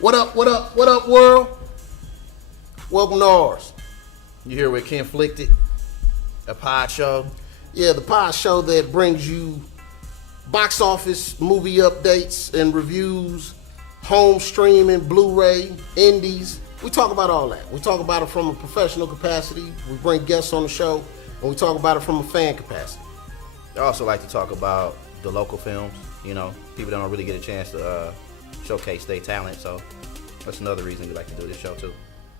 What up, world? Welcome to ours. You here with KenFlickTed, a pod show? Yeah, the pod show that brings you box office movie updates and reviews, home streaming, Blu-ray, indies. We talk about all that. We talk about it from a professional capacity. We bring guests on the show, and we talk about it from a fan capacity. I also like to talk about the local films. You know, people don't really get a chance to showcase their talent, so that's another reason we like to do this show too.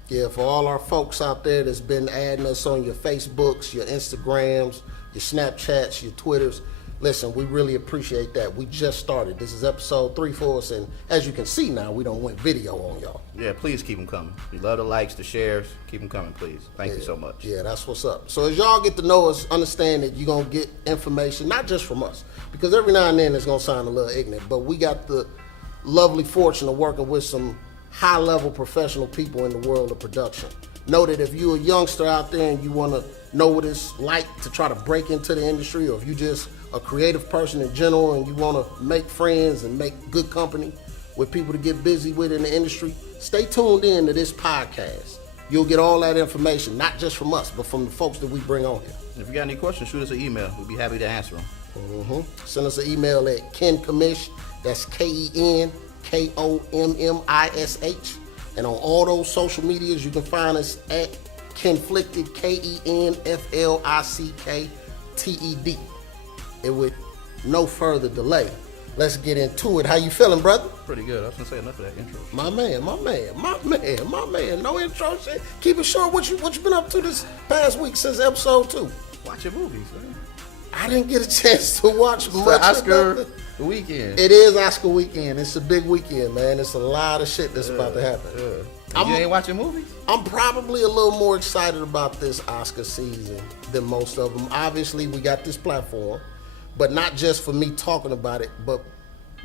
Yeah, for all our folks out there that's been adding us on your Facebooks, your Instagrams, your Snapchats, your Twitters, listen, we really appreciate that. We just started. This is episode 3 for us, and as you can see now, we don't went video on y'all. Yeah, please keep them coming. We love the likes, the shares. Keep them coming, please. Thank you so much. Yeah, that's what's up. So as y'all get to know us, understand that you're going to get information, not just from us, because every now and then it's going to sound a little ignorant, but we got the lovely fortune of working with some high-level professional people in the world of production. Know that if you're a youngster out there and you want to know what it's like to try to break into the industry, or if you just a creative person in general and you want to make friends and make good company with people to get busy with in the industry, stay tuned in to this podcast. You'll get all that information, not just from us, but from the folks that we bring on here. If you got any questions, shoot us an email. We'll be happy to answer them. Send us an email at KenCommish, that's KenKommish, and on all those social medias you can find us at KenFlickTed, KenFlickTed. And with no further delay, let's get into it. How you feeling, brother? Pretty good. I was gonna say enough of that intro. My man. No intro shit. Keep it short. What you been up to this past week since episode 2? Watching movies, man. I didn't get a chance to watch much. Oscar weekend. It is Oscar weekend. It's a big weekend, man. It's a lot of shit that's about to happen. You ain't watching movies? I'm probably a little more excited about this Oscar season than most of them. Obviously, we got this platform, but not just for me talking about it, but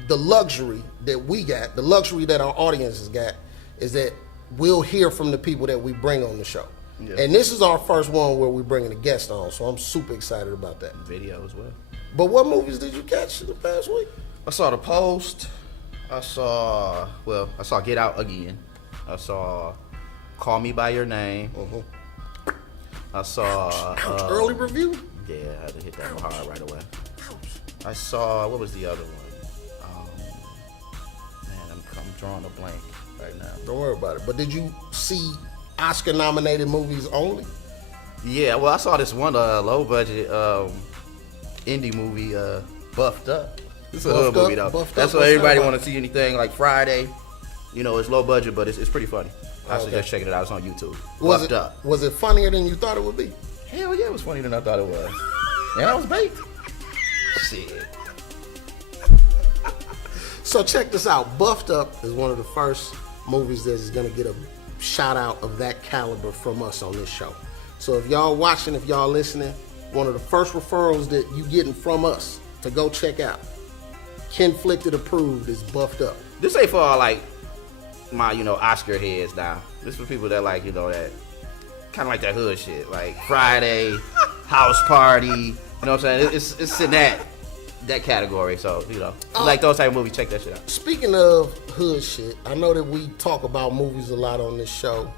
the luxury that we got, the luxury that our audience has got, is that we'll hear from the people that we bring on the show. Yeah. And this is our first one where we're bringing a guest on, so I'm super excited about that. Video as well. But what movies did you catch in the past week? I saw The Post. I saw Get Out again. I saw Call Me By Your Name. I saw... early review? Yeah, I had to hit that one hard right away. I saw... What was the other one? I'm drawing a blank right now. Don't worry about it. But did you see Oscar-nominated movies only? Yeah, well, I saw this one low-budget indie movie, Buffed Up. It's a hood movie, though. That's why everybody want to see anything like Friday. You know, it's low budget, but it's pretty funny. I suggest checking it out. It's on YouTube. Buffed Up. Was it funnier than you thought it would be? Hell yeah, it was funnier than I thought it was. And I was baked. Shit. So check this out. Buffed Up is one of the first movies that is going to get a shout out of that caliber from us on this show. So if y'all watching, if y'all listening, one of the first referrals that you getting from us to go check out, KenFlickTed approved, is Buffed Up. This ain't for all like my, Oscar heads now. This for people that like, that kind of like that hood shit, like Friday, house party. You know what I'm saying? It's in that category. So like those type of movies, check that shit out. Speaking of hood shit, I know that we talk about movies a lot on this show,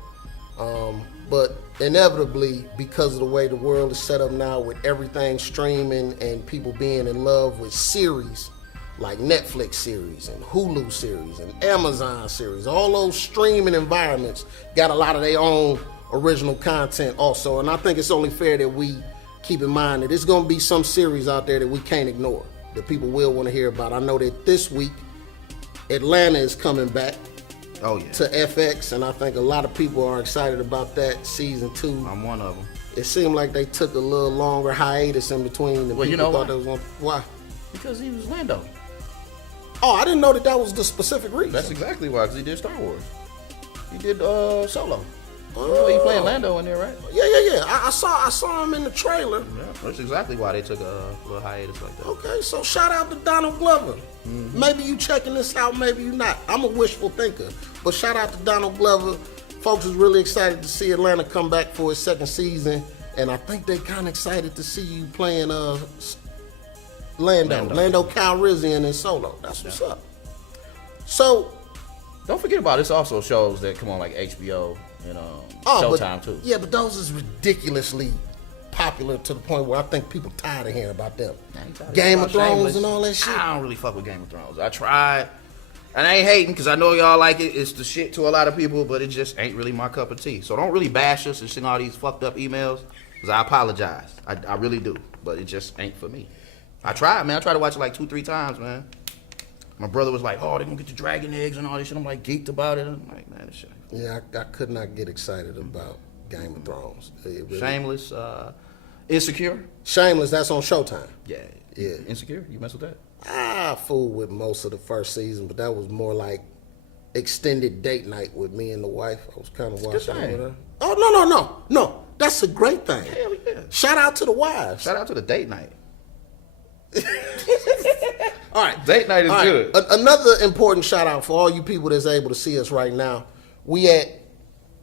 but inevitably, because of the way the world is set up now with everything streaming and people being in love with series like Netflix series and Hulu series and Amazon series, all those streaming environments got a lot of their own original content also. And I think it's only fair that we keep in mind that there's going to be some series out there that we can't ignore, that people will want to hear about. I know that this week, Atlanta is coming back to FX, and I think a lot of people are excited about that season 2. I'm one of them. It seemed like they took a little longer hiatus in between. Well, you know thought they was going. Why? Because he was Lando. Oh, I didn't know that was the specific reason. That's exactly why, because he did Star Wars. He did Solo. He playing Lando in there, right? Yeah. I saw him in the trailer. Yeah, that's exactly why they took a little hiatus like that. Okay, so shout out to Donald Glover. Mm-hmm. Maybe you checking this out, maybe you not. I'm a wishful thinker, but shout out to Donald Glover. Folks is really excited to see Atlanta come back for its second season, and I think they kind of excited to see you playing Lando Calrissian in Solo. That's what's up. So Don't forget about it's also shows that come on like HBO and Showtime too. Yeah, but those is ridiculously popular to the point where I think people tired of hearing about them. Game of Thrones Shameless. and all that shit. I don't really fuck with Game of Thrones. I tried, and I ain't hating because I know y'all like it. It's the shit to a lot of people, but it just ain't really my cup of tea. So don't really bash us and send all these fucked up emails because I apologize. I really do, but it just ain't for me. I tried, man. I tried to watch it like 2-3 times, man. My brother was like, "Oh, they're gonna get the dragon eggs and all this shit." I'm like geeked about it. I'm like, man, this shit. Yeah, I could not get excited about Game of Thrones. Really, Shameless, Insecure. Shameless, that's on Showtime. Yeah. Insecure. You mess with that? I fooled with most of the first season, but that was more like extended date night with me and the wife. I was kind of watching it with her. Oh, no. That's a great thing. Hell yeah. Shout out to the wives. Shout out to the date night. All right. Date night is good. Another important shout out for all you people that's able to see us right now. We at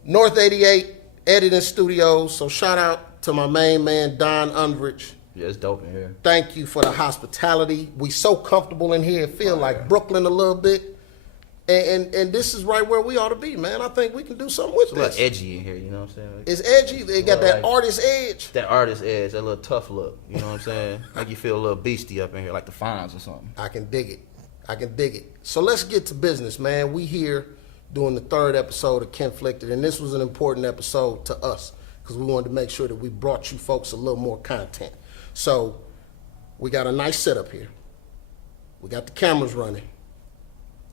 North 88 Editing Studios. So shout out to my main man, Don Undrich. Yeah, it's dope in here. Thank you for the hospitality. We so comfortable in here. It feel like Brooklyn a little bit. And this is right where we ought to be, man. I think we can do something with It's a this. little edgy in here, you know what I'm saying? It's edgy. They got that like- artist edge. That artist edge, that little tough look, you know what I'm saying? Like you feel a little beastie up in here, like the Fonz or something. I can dig it. So let's get to business, man. We here doing the 3rd episode of KenFlickTed, and this was an important episode to us because we wanted to make sure that we brought you folks a little more content. So we got a nice setup here. We got the cameras running.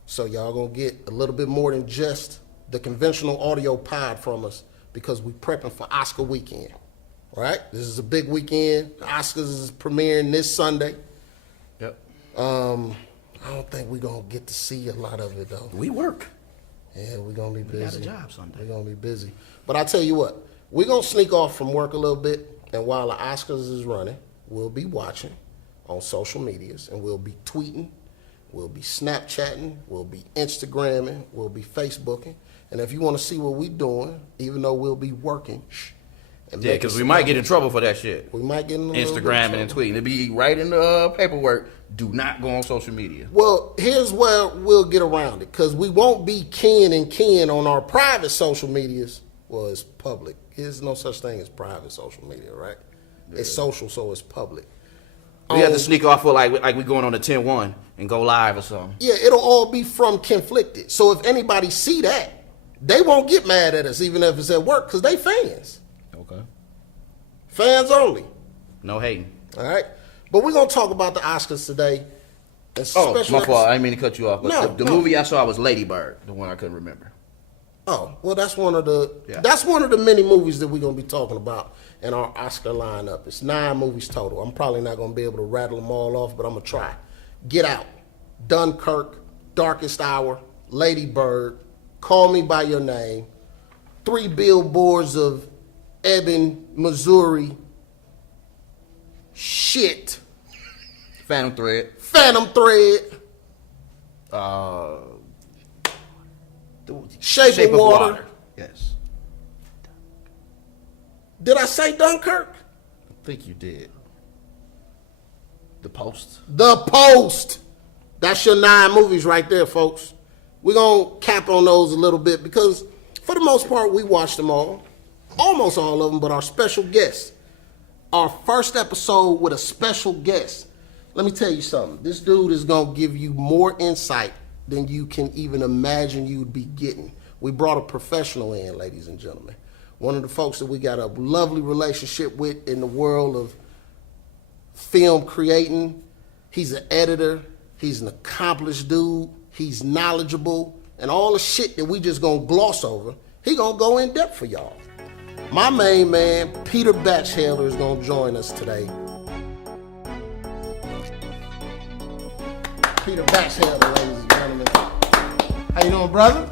So y'all gonna get a little bit more than just the conventional audio pod from us because we prepping for Oscar weekend. All right? This is a big weekend. The Oscars is premiering this Sunday. Yep. I don't think we're gonna get to see a lot of it though. We work. Yeah, we're gonna be busy. We got a job Sunday. We're gonna be busy. But I tell you what, we're gonna sneak off from work a little bit, and while the Oscars is running, we'll be watching on social medias, and we'll be tweeting, we'll be Snapchatting, we'll be Instagramming, we'll be Facebooking. And if you want to see what we're doing, even though we'll be working, and Yeah, because we might get in trouble for that shit. We might get in a little bit of Instagramming trouble. and tweeting. It'd be right in the paperwork. Do not go on social media. Well, here's where we'll get around it, because we won't be keying on our private social medias. Well, it's public. There's no such thing as private social media, right? Yeah. It's social, so it's public. We have to sneak off for like we going on a 10-1 and go live or something. Yeah, it'll all be from KenFlickTed. So if anybody see that, they won't get mad at us, even if it's at work, because they fans. Okay. Fans only. No hating. All right? But we're going to talk about the Oscars today. Oh, my fault. I didn't mean to cut you off. But No, the no. movie I saw was Lady Bird, the one I couldn't remember. Oh, well, that's one of the Yeah. that's one of the many movies that we're gonna be talking about in our Oscar lineup. It's 9 movies total. I'm probably not gonna be able to rattle them all off, but I'm gonna try. Get Out, Dunkirk, Darkest Hour, Lady Bird, Call Me by Your Name, 3 Billboards of Ebbing, Missouri. Shit. Phantom Thread. Phantom Thread. Shape of Water. Yes. Did I say Dunkirk? I think you did. The Post. The Post. That's your 9 movies right there, folks. We're going to cap on those a little bit because, for the most part, we watched them all. Almost all of them, but our special guest. Our first episode with a special guest. Let me tell you something. This dude is going to give you more insight than you can even imagine you'd be getting. We brought a professional in, ladies and gentlemen. One of the folks that we got a lovely relationship with in the world of film creating. He's an editor. He's an accomplished dude. He's knowledgeable. And all the shit that we just gonna gloss over, he gonna go in depth for y'all. My main man, Peter Batchelder, is gonna join us today. Peter Batchelder, ladies and gentlemen. How you doing, brother?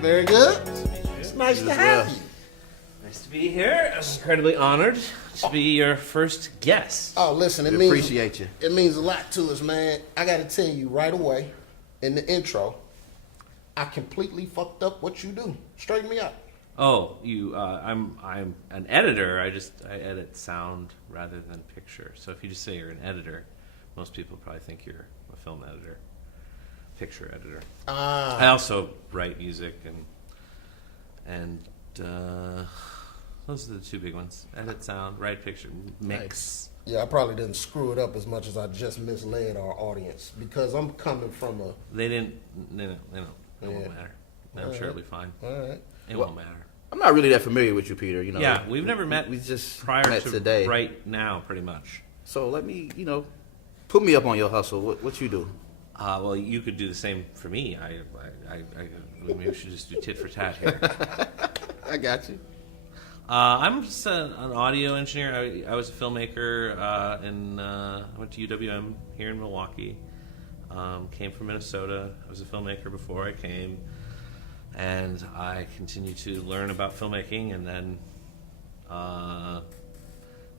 Very good. It's nice to have you. Nice to be here. I'm incredibly honored to be your first guest. Oh, listen, We appreciate you. It means a lot to us, man. I got to tell you right away in the intro, I completely fucked up what you do. Straighten me out. Oh, I'm an editor. I edit sound rather than picture. So if you just say you're an editor, most people probably think you're a film editor. picture editor. Ah. I also write music and those are the two big ones: edit sound, write picture, mix. Yeah, I probably didn't screw it up as much as I just misled our audience because I'm coming from a. They didn't. It won't matter. I'm sure it'll be fine. All right. It won't matter. I'm not really that familiar with you, Peter. You know. Yeah, we've never met. We just prior met to today. right now, pretty much. So let me, put me up on your hustle. What you do? Well, you could do the same for me. Maybe we should just do tit for tat here. I got you. I'm just an audio engineer. I was a filmmaker, I went to UWM here in Milwaukee. Came from Minnesota. I was a filmmaker before I came, and I continued to learn about filmmaking, and then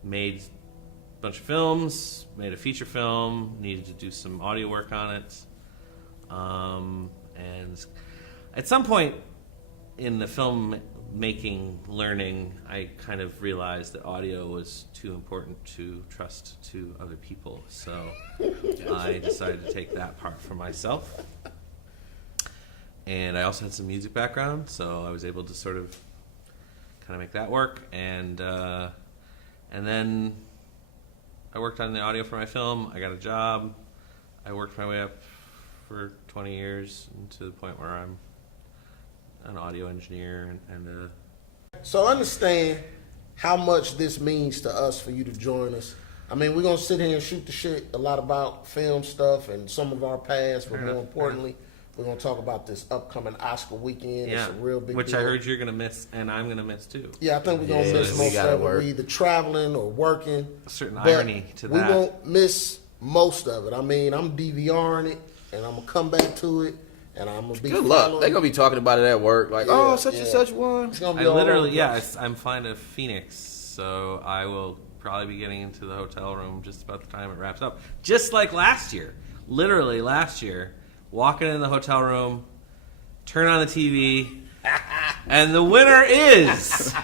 made a bunch of films. Made a feature film. Needed to do some audio work on it, and at some point in the film making learning, I kind of realized that audio was too important to trust to other people, so I decided to take that part for myself. And I also had some music background, so I was able to sort of kind of make that work. And then I worked on the audio for my film. I got a job. I worked my way up for 20 years to the point where I'm an audio engineer and So understand how much this means to us for you to join us. I mean, we're going to sit here and shoot the shit a lot about film stuff and some of our past, but more importantly, we're going to talk about this upcoming Oscar weekend. yeah, It's a real big which deal. I heard you're going to miss, and I'm going to miss too. Yeah, I think we're going to miss we most gotta of it. work. We're either traveling or working. A certain But irony to we that. won't miss most of it. I mean, I'm DVRing it, and I'm going to come back to it, and I'm going to be Good luck. following- They're gonna be talking about it at work, like, Yeah, oh, such yeah. and such one. It's gonna be I all literally, over the place. I'm flying to Phoenix, so I will probably be getting into the hotel room just about the time it wraps up. Just like last year. Literally last year, walking in the hotel room, turn on the TV, and the winner is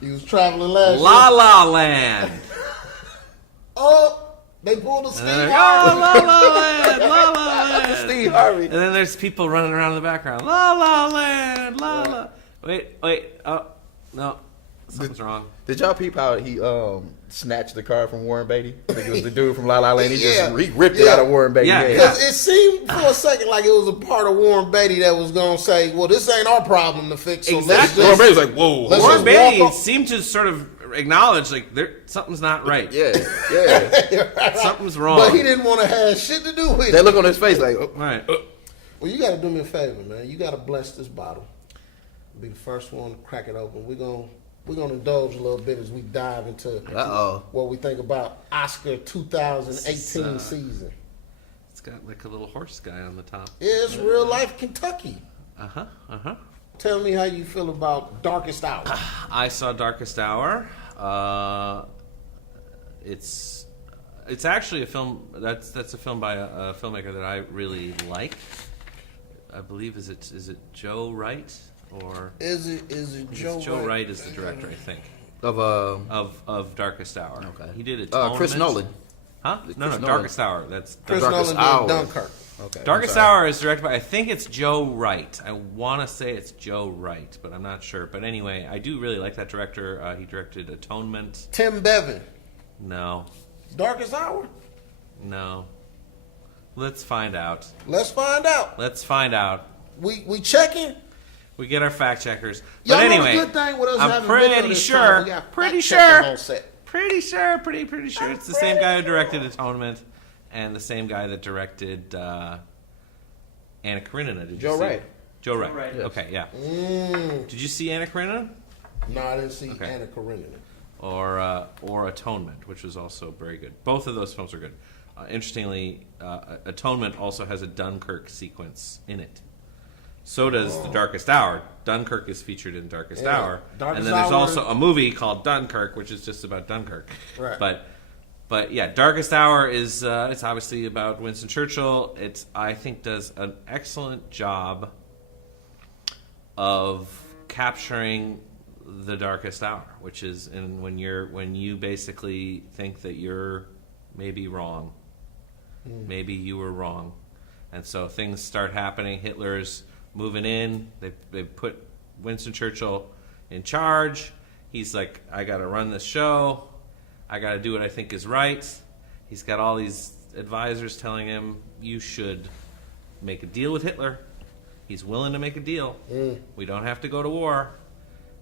He was traveling last La year. La Land. Oh, they pulled a Steve And then, Harvey. oh, La La Land, La La Land. Steve Harvey. And then there's people running around in the background. La La Land, La La. Wait, oh, no, something's wrong. Did y'all peep how he snatched the car from Warren Beatty? I think it was the dude from La La Land. He ripped it out of Warren Beatty's Yeah. head. Because it seemed for a second like it was a part of Warren Beatty that was going to say, well, this ain't our problem to fix. So Exactly. Warren let's Beatty's just, like, whoa. Let's Warren just Beatty walk off. seemed to sort of acknowledge like something's not right. Yeah. Something's wrong. But he didn't want to have shit to do with That it. look on his face like, oh. Right. Well, you got to do me a favor, man. You got to bless this bottle. Be the first one to crack it open. We're gonna indulge a little bit as we dive into what we think about Oscar 2018 season. It's got like a little horse guy on the top. Yeah, it's real life Kentucky. Uh-huh. Tell me how you feel about Darkest Hour. I saw Darkest Hour. It's actually a film that's a film by a filmmaker that I really like. I believe is it Joe Wright or Is it Joe? Joe Wright is the director, I think, of Darkest Hour. Okay. He did Atonement. Chris Nolan. Huh? No, Nolan. Darkest Hour. That's Chris Darkest Nolan Hour. did Dunkirk. Okay. Darkest Hour is directed by, I think it's Joe Wright. I want to say it's Joe Wright, but I'm not sure. But anyway, I do really like that director. He directed Atonement. Tim Bevan. No. Darkest Hour. Let's find out. Let's find out. We checking. We get our fact checkers. Y'all But know anyway, the good thing with us I'm having video pretty this sure. time, we got Pretty fact checkers sure. on set. Pretty sure it's the same guy who directed Atonement and the same guy that directed Anna Karenina. Did you Joe see Wright. it? Joe Wright. Yes. Okay, yeah. Mm. Did you see Anna Karenina? No, I didn't see Okay. Anna Karenina. Or Atonement, which was also very good. Both of those films are good. Interestingly, Atonement also has a Dunkirk sequence in it. So does The Darkest Hour. Dunkirk is featured in Darkest Yeah. Hour. Darkest And then there's Hour- also a movie called Dunkirk, which is just about Dunkirk. Right. But yeah, Darkest Hour is it's obviously about Winston Churchill. It, I think, does an excellent job of capturing the darkest hour, which is when you basically think that you're maybe wrong, maybe you were wrong, And so things start happening. Hitler's moving in. They put Winston Churchill in charge. He's like, I got to run this show. I got to do what I think is right. He's got all these advisors telling him, you should make a deal with Hitler. He's willing to make a deal. We don't have to go to war.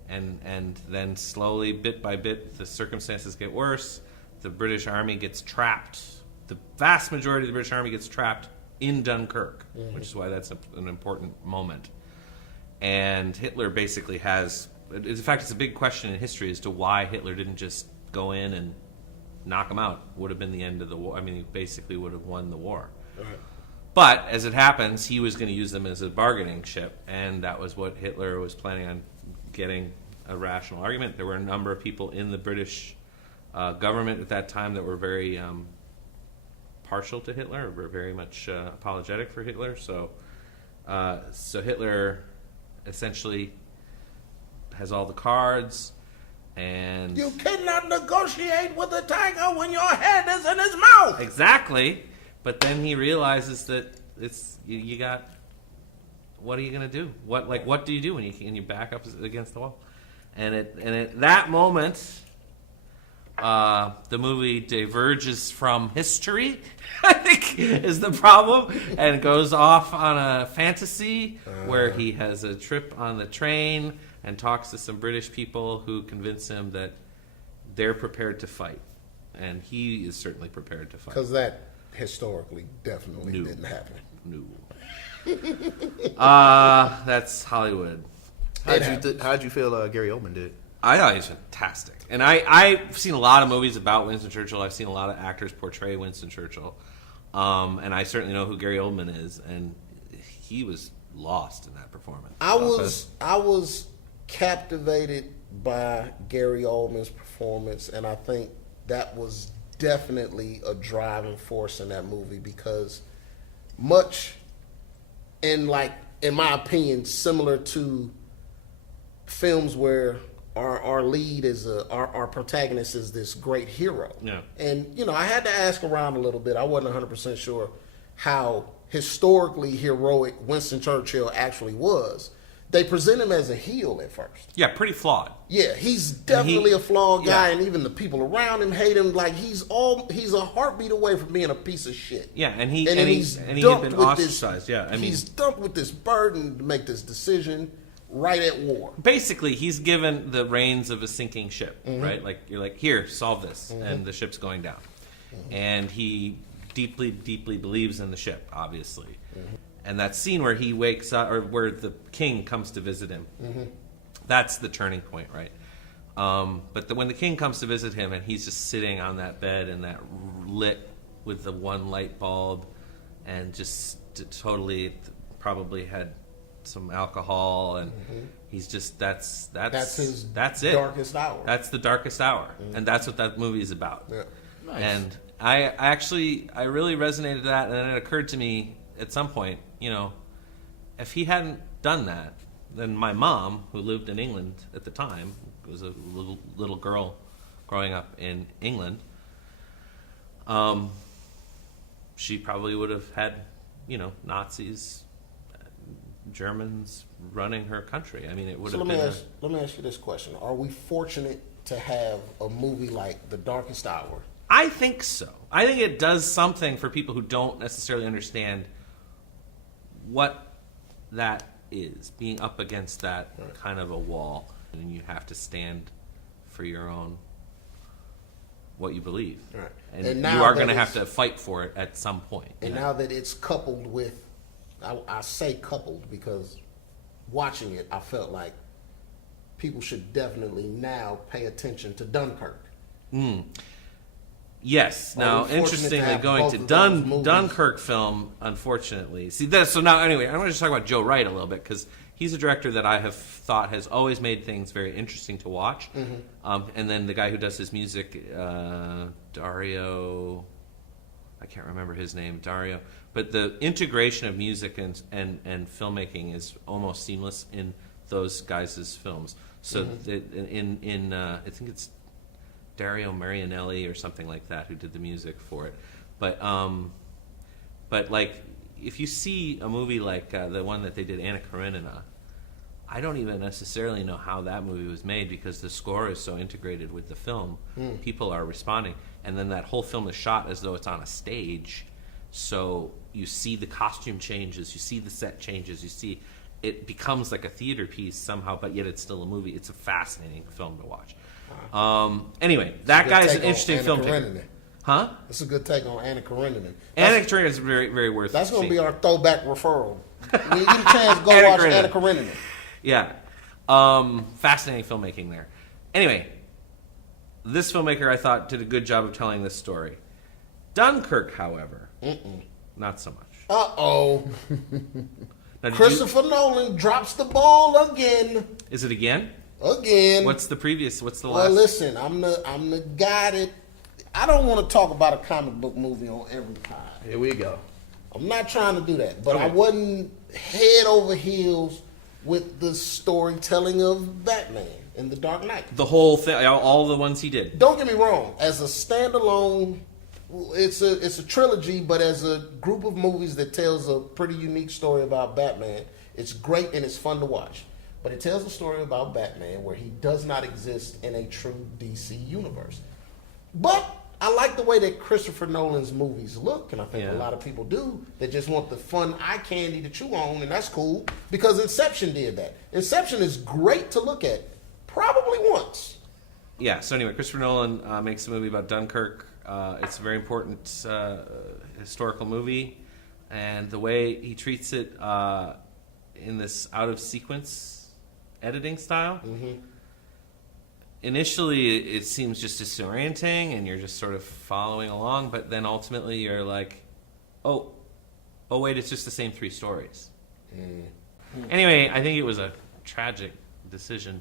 And then slowly, bit by bit, the circumstances get worse. The British Army gets trapped. The vast majority of the British Army gets trapped in Dunkirk, which is why that's an important moment. And Hitler basically has... In fact, it's a big question in history as to why Hitler didn't just go in and knock him out. Would have been the end of the war. I mean, he basically would have won the war. Right. But, as it happens, he was going to use them as a bargaining chip, and that was what Hitler was planning on getting a rational argument. There were a number of people in the British government at that time that were very partial to Hitler, were very much apologetic for Hitler. So Hitler essentially has all the cards, and you cannot negotiate with a tiger when your head is in his mouth. Exactly, but then he realizes that it's you got. What are you gonna do? What do you do when you back up against the wall? And at that moment, the movie diverges from history, I think, is the problem, and goes off on a fantasy where he has a trip on the train and talks to some British people who convince him that they're prepared to fight, and he is certainly prepared to fight. Because that historically definitely didn't happen. No. That's Hollywood. How'd you feel Gary Oldman did? I thought he was fantastic. And I've seen a lot of movies about Winston Churchill. I've seen a lot of actors portray Winston Churchill. And I certainly know who Gary Oldman is. And he was lost in that performance. I was captivated by Gary Oldman's performance, and I think that was definitely a driving force in that movie, because much in my opinion, similar to films where our lead is our protagonist is this great hero. Yeah. And I had to ask around a little bit. I wasn't 100% sure how historically heroic Winston Churchill actually was. They present him as a heel at first. Yeah, pretty flawed. Yeah, he's definitely a flawed guy, and even the people around him hate him. Like he's a heartbeat away from being a piece of shit. Yeah, and he had been ostracized. He's dumped with this burden to make this decision right at war. Basically, he's given the reins of a sinking ship, right? Like you're like, here, solve this, and the ship's going down. And he deeply, deeply believes in the ship, obviously. And that scene where he wakes up, or where the king comes to visit him, that's the turning point, right? But when the king comes to visit him, and he's just sitting on that bed, and that lit with the one light bulb, and just totally probably had some alcohol, and he's just that's his it. Darkest hour. That's the darkest hour, and that's what that movie is about. Yeah. Nice. And I really resonated with that, and then it occurred to me at some point, if he hadn't done that, then my mom, who lived in England at the time, was a little girl growing up in England, she probably would have had, Nazis, Germans running her country. I mean, it would have been. Let me ask you this question: are we fortunate to have a movie like The Darkest Hour? I think so. I think it does something for people who don't necessarily understand what that is, being up against that kind of a wall, and you have to stand for your own, what you believe. Right. And you are going to have to fight for it at some point. And now that it's coupled with, I say coupled because watching it, I felt like people should definitely now pay attention to Dunkirk. Yes. Now, interestingly, going to Dunkirk film, unfortunately. See, so now, anyway, I want to just talk about Joe Wright a little bit, because he's a director that I have thought has always made things very interesting to watch. And then the guy who does his music, Dario, I can't remember his name, Dario. But the integration of music and filmmaking is almost seamless in those guys' films. So I think it's Dario Marianelli or something like that who did the music for it, but like if you see a movie like the one that they did, Anna Karenina, I don't even necessarily know how that movie was made because the score is so integrated with the film. People are responding. And then that whole film is shot as though it's on a stage. So you see the costume changes, you see the set changes, you see it becomes like a theater piece somehow, but yet it's still a movie. It's a fascinating film to watch. Anyway, that guy is an interesting filmmaker. Huh? That's a good take on Anna Karenina. Anna Karenina is very, very worth That's going to seeing. be our throwback referral. When you get a chance, go watch Anna Karenina. Yeah. Fascinating filmmaking there. Anyway, this filmmaker, I thought, did a good job of telling this story. Dunkirk, however, not so much. Uh-oh. Now, Christopher Nolan drops the ball again. Is it again? Again. What's the previous? What's the Well, last? listen, I'm the guy that... I don't want to talk about a comic book movie on every pod. Here we go. I'm not trying to do that, but Okay. I wasn't head over heels with the storytelling of Batman and The Dark Knight. The whole thing, all the ones he did. Don't get me wrong. As a standalone, it's a trilogy, but as a group of movies that tells a pretty unique story about Batman, it's great and it's fun to watch. But it tells a story about Batman where he does not exist in a true DC universe. But I like the way that Christopher Nolan's movies look, and I think a lot of people do. They just want the fun eye candy to chew on, and that's cool because Inception did that. Inception is great to look at, probably once. Yeah, so anyway, Christopher Nolan makes a movie about Dunkirk. It's a very important historical movie, and the way he treats it in this out-of-sequence editing style, initially it seems just disorienting, and you're just sort of following along, but then ultimately you're like, oh wait, it's just the same three stories. Anyway, I think it was a tragic decision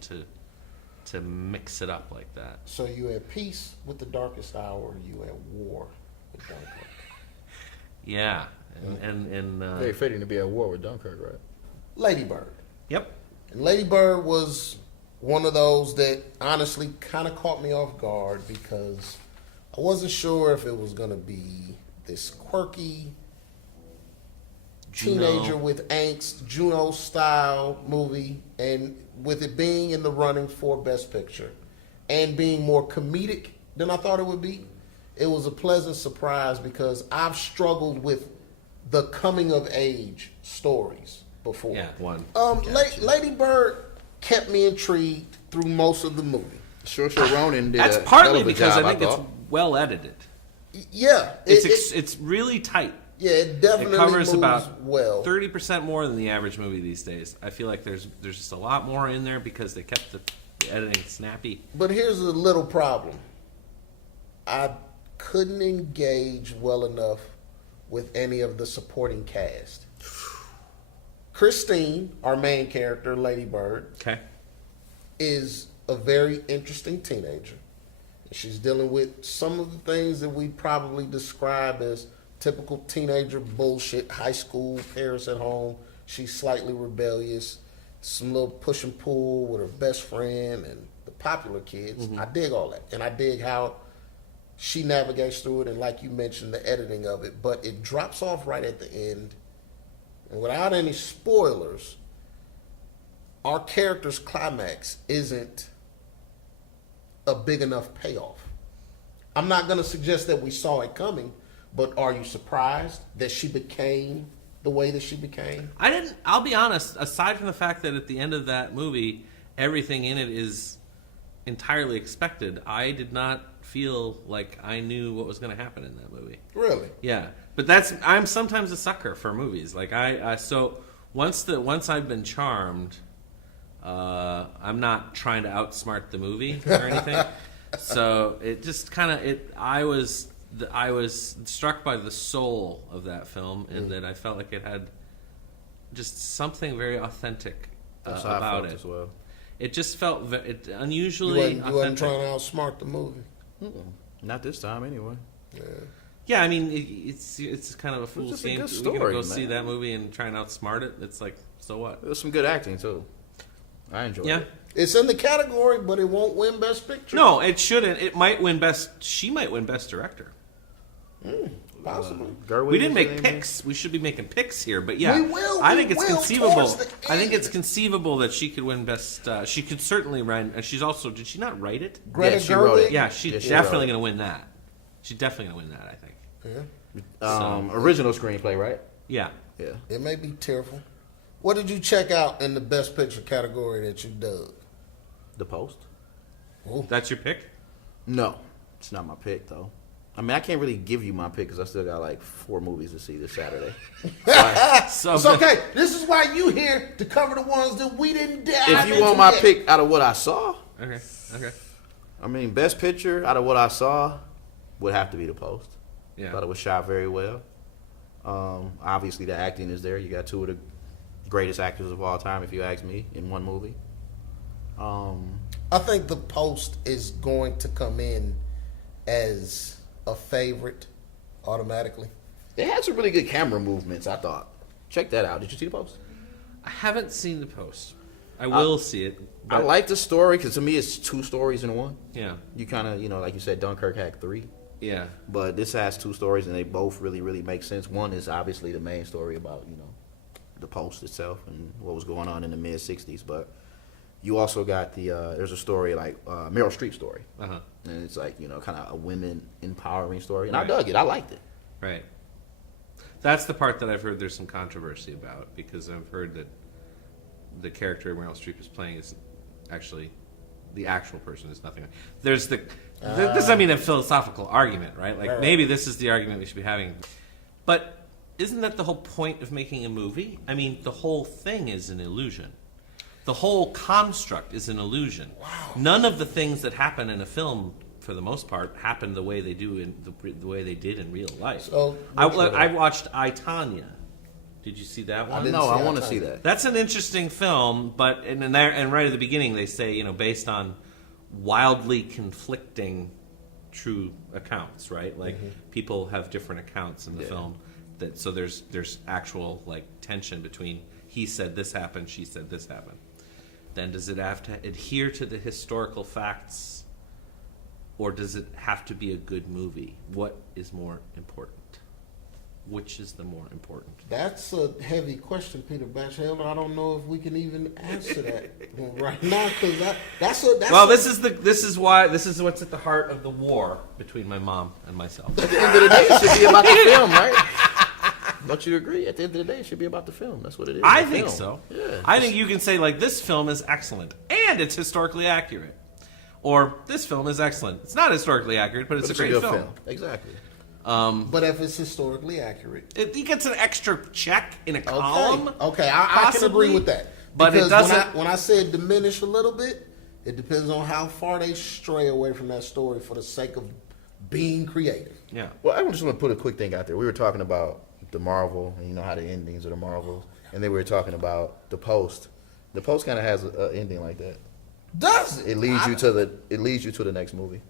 to mix it up like that. So you at peace with The Darkest Hour, or you at war with Dunkirk? Yeah, and Very fitting to be at war with Dunkirk, right? Lady Bird. yep. And Lady Bird was one of those that honestly kind of caught me off guard because I wasn't sure if it was going to be this quirky teenager with angst, Juno-style movie, and with it being in the running for Best Picture and being more comedic than I thought it would be, it was a pleasant surprise because I've struggled with the coming-of-age stories before. Yeah, one. Lady Bird kept me intrigued through most of the movie. Saoirse Ronan did That's a partly hell of a because job, I think it's thought. well edited. Yeah, It's really tight. yeah, it definitely It covers moves about well. 30% more than the average movie these days. I feel like there's just a lot more in there because they kept the editing snappy. But here's a little problem. I couldn't engage well enough with any of the supporting cast. Christine, our main character, Lady Bird, Okay. is a very interesting teenager. She's dealing with some of the things that we probably describe as typical teenager bullshit, high school, parents at home. She's slightly rebellious, some little push and pull with her best friend and the popular kids. I dig all that. And I dig how she navigates through it, and like you mentioned, the editing of it. But it drops off right at the end. And without any spoilers, our character's climax isn't a big enough payoff. I'm not going to suggest that we saw it coming, but are you surprised that she became the way that she became? I'll be honest, aside from the fact that at the end of that movie, everything in it is entirely expected, I did not feel like I knew what was going to happen in that movie. Really? Yeah, but I'm sometimes a sucker for movies. Like so once I've been charmed, I'm not trying to outsmart the movie or anything. So it just kind of I was struck by the soul of that film, and that I felt like it had just something very authentic That's how I about felt it. as well. It just felt You unusually wasn't trying authentic. to outsmart the movie. Not this time, anyway. Yeah. Yeah, I mean, it's kind of a fool's just a game. good We're gonna story, go see man. that movie and try and outsmart it. It's like, so what? There was some good acting, too. I enjoyed Yeah. it. It's in the category, but it won't win Best Picture. No, it shouldn't. It might win best. She might win best director. Possibly. We didn't make picks. We should be making picks here, but yeah, We will, I we think it's will conceivable. towards the I think it's end. conceivable that she could win best. She could certainly win. And she's also. Did she not write it? Greta she wrote Gerwig? it. Yeah, she's Yeah, she definitely wrote it. going to win that. She's definitely going to win that. I think. Yeah. Original screenplay, right? Yeah. Yeah. It may be tearful. What did you check out in the best picture category that you dug? The Post. That's your pick. No, it's not my pick though. I mean, I can't really give you my pick because I still got like 4 movies to see this Saturday. So It's okay. This is why you here to cover the ones that we didn't dive If you into want my yet. pick out of what I saw, Okay. Okay. I mean, best picture out of what I saw would have to be The Post. Yeah. Thought it was shot very well. Obviously, the acting is there. You got 2 of the greatest actors of all time, if you ask me, in one movie. I think The Post is going to come in as a favorite automatically. It had some really good camera movements, I thought. Check that out. Did you see The Post? I haven't seen The Post. I will see it. I but- like the story because to me it's 2 stories in one. Yeah. You kind of, like you said, Dunkirk had 3. Yeah. But this has 2 stories, and they both really, really make sense. One is obviously the main story about, the Post itself and what was going on in the mid-'60s. But you also got there's a story like Meryl Streep story. Uh-huh. And it's like, kind of a women empowering story. And Right. I dug it. I liked it. Right. That's the part that I've heard there's some controversy about, because I've heard that the character Meryl Streep is playing is actually the actual person. Is nothing. There's this. I mean, a philosophical argument, right? Like maybe this is the argument we should be having, but isn't that the whole point of making a movie? I mean, the whole thing is an illusion. The whole construct is an illusion. Wow. None of the things that happen in a film, for the most part, happen the way they do in the way they did in real life. So, I watched I, Tonya. Did you see that one? No, I want to see that. That's an interesting film, but and right at the beginning they say, based on wildly conflicting true accounts, right? Like people have different accounts in the film. So there's actual like tension between he said this happened, she said this happened. Then does it have to adhere to the historical facts, or does it have to be a good movie? What is more important? Which is the more important? That's a heavy question, Peter Batchelder. I don't know if we can even answer that right now, because that's this is what's at the heart of the war between my mom and myself. At the end of the day, it should be about the film, right? Don't you agree? At the end of the day, it should be about the film. That's what it is. I the think film. so. Yeah. I think you can say, like, this film is excellent and it's historically accurate, or this film is excellent. It's not historically accurate, but it's a great good film. Exactly. but if it's historically accurate, It gets an extra check in a column. Okay, I can agree with that. But it Because doesn't. when I said diminish a little bit, it depends on how far they stray away from that story for the sake of being creative. Yeah. Well, I just want to put a quick thing out there. We were talking about the Marvel, and you know how the endings of the Marvels, and then we were talking about the Post. The Post kind of has an ending like that. Does it? It leads you to the next movie,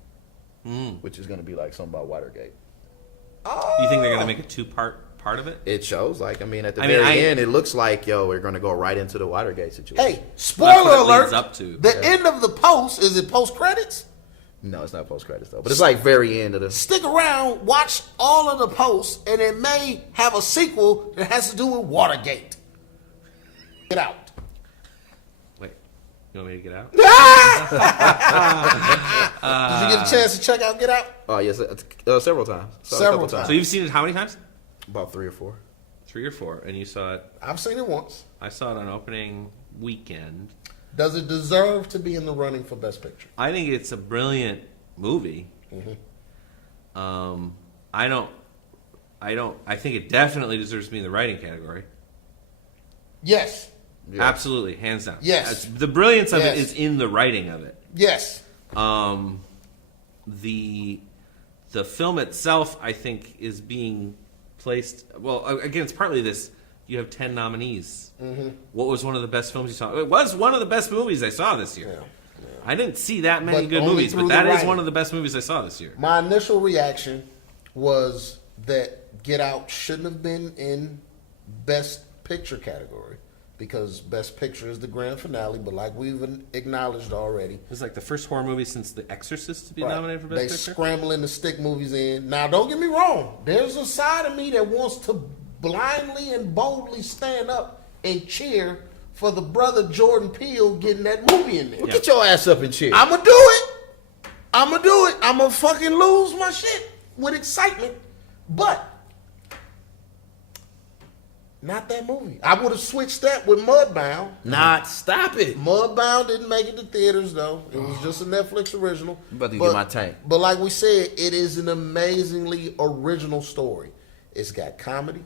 which is going to be like something about Watergate. You think they're going to make a two-part of it? It shows at the I mean, very end, it looks like we're going to go right into the Watergate situation. Hey, That's spoiler what it alert! leads up to. The end of the Post, is it post credits? No, it's not post credits though, but it's like very end of the. Stick around, watch all of the posts, and it may have a sequel that has to do with Watergate. Get out. Wait, you want me to get out? Did you get a chance to check out Get Out? Oh yes, several times. Saw it a Several couple times. So you've seen it how many times? About 3 or 4. 3 or 4, and you saw it. I've seen it once. I saw it on opening weekend. Does it deserve to be in the running for Best Picture? I think it's a brilliant movie. I think it definitely deserves to be in the writing category. Yes. Yeah. Absolutely, hands down. Yes. The brilliance of Yes. it is in the writing of it. Yes. The film itself, I think, is being placed. Well, again, it's partly this. You have 10 nominees. What was one of the best films you saw? It was one of the best movies I saw this year. Yeah. I didn't see that many But good only movies, but through that the is writing. one of the best movies I saw this year. My initial reaction was that Get Out shouldn't have been in Best Picture category because Best Picture is the grand finale. But like we've acknowledged already, It's like the first horror movie since The Exorcist to be right, nominated for they Best Picture. scrambling to stick movies in. Now, don't get me wrong. There's a side of me that wants to blindly and boldly stand up and cheer for the brother Jordan Peele getting that movie in there. Well, get your ass up and cheer. I'm gonna do it. I'm gonna fucking lose my shit with excitement. But not that movie. I would have switched that with Mudbound. Not stop it. Mudbound didn't make it to theaters though. It was just a Netflix original. I'm about to get my tank. But like we said, it is an amazingly original story. It's got comedy.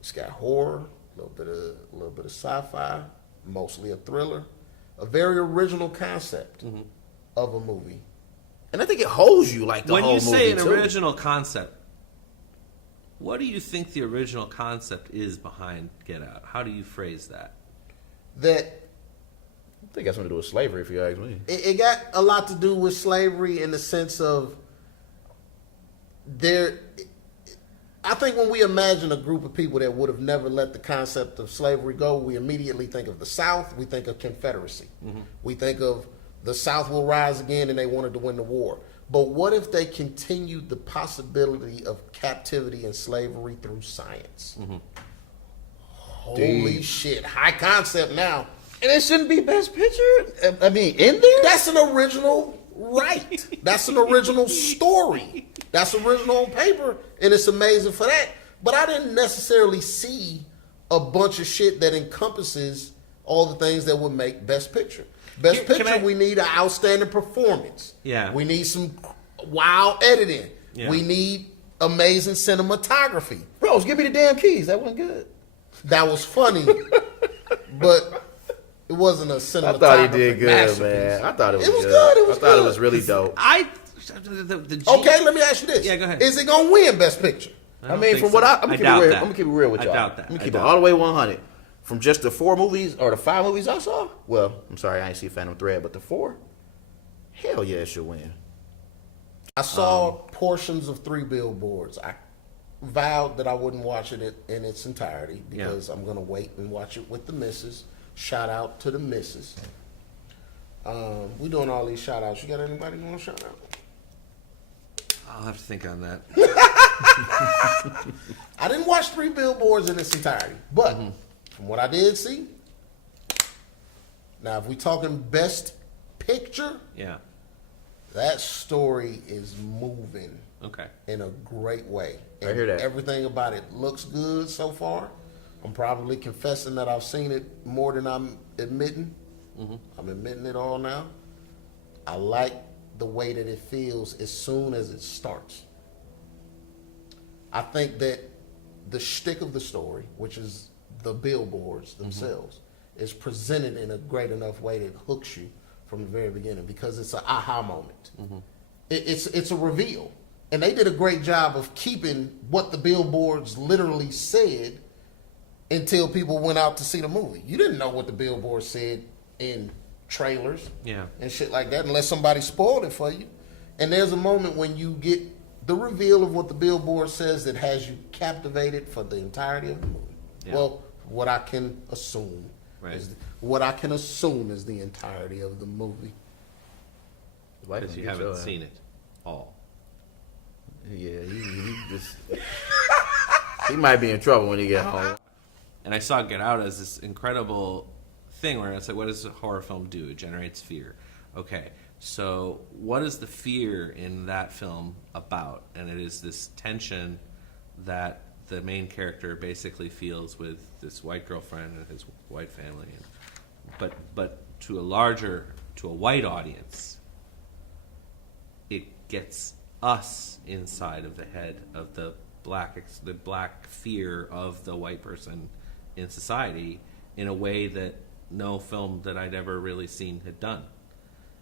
It's got horror. A little bit of sci-fi. Mostly a thriller. A very original concept of a movie. And I think it holds you like the When whole you say an movie, too. original concept, what do you think the original concept is behind Get Out? How do you phrase that? That I think that's something to do with slavery, if you ask me. it got a lot to do with slavery in the sense of there. I think when we imagine a group of people that would have never let the concept of slavery go, we immediately think of the South. We think of Confederacy. We think of the South will rise again and they wanted to win the war. But what if they continued the possibility of captivity and slavery through science? Holy shit. High concept now. And it shouldn't be Best Picture? I mean, in there? That's an original right. That's an original story. That's original on paper, and it's amazing for that. But I didn't necessarily see a bunch of shit that encompasses all the things that would make Best Picture. Best Can Picture, I- we need an outstanding performance. Yeah. We need some wild editing. Yeah. We need amazing cinematography. Rose, give me the damn keys. That wasn't good. That was funny, but it wasn't a cinematography. I thought he did good, masterpiece. man. I thought it was It was good. good, it was I thought good. it was really dope. Okay, let me ask you this. Yeah, go ahead. Is it going to win Best Picture? I mean, from what I'm gonna keep it doubt real. that. I'm gonna keep it real with I y'all. doubt that. I'm gonna I keep it doubt all the way 100. From just the 4 movies or the 5 movies I saw. Well, I'm sorry, I ain't see Phantom Thread, but the 4, hell yeah, it should win. I saw portions of 3 Billboards. I vowed that I wouldn't watch it in its entirety because I'm going to wait and watch it with the missus. Shout out to the missus. We doing all these shout outs. You got anybody you want to shout out? I'll have to think on that. I didn't watch 3 Billboards in its entirety, but from what I did see, now if we talking Best Picture, Yeah. that story is moving Okay. in a great way. I hear that. Everything about it looks good so far. I'm probably confessing that I've seen it more than I'm admitting. I'm admitting it all now. I like the way that it feels as soon as it starts. I think that the shtick of the story, which is the billboards themselves, is presented in a great enough way that hooks you from the very beginning because it's an aha moment. It's a reveal. And they did a great job of keeping what the billboards literally said until people went out to see the movie. You didn't know what the billboards said in trailers Yeah. and shit like that unless somebody spoiled it for you. And there's a moment when you get the reveal of what the billboard says that has you captivated for the entirety of the movie. Yeah. Well, what I can assume Right. is the entirety of the movie. Because you haven't seen it all. Yeah, he just he might be in trouble when he get home. And I saw Get Out as this incredible thing where it's like, what does a horror film do? It generates fear. Okay, so what is the fear in that film about? And it is this tension that the main character basically feels with this white girlfriend and his white family. But to a white audience, it gets us inside of the head of the black fear of the white person in society in a way that no film that I'd ever really seen had done.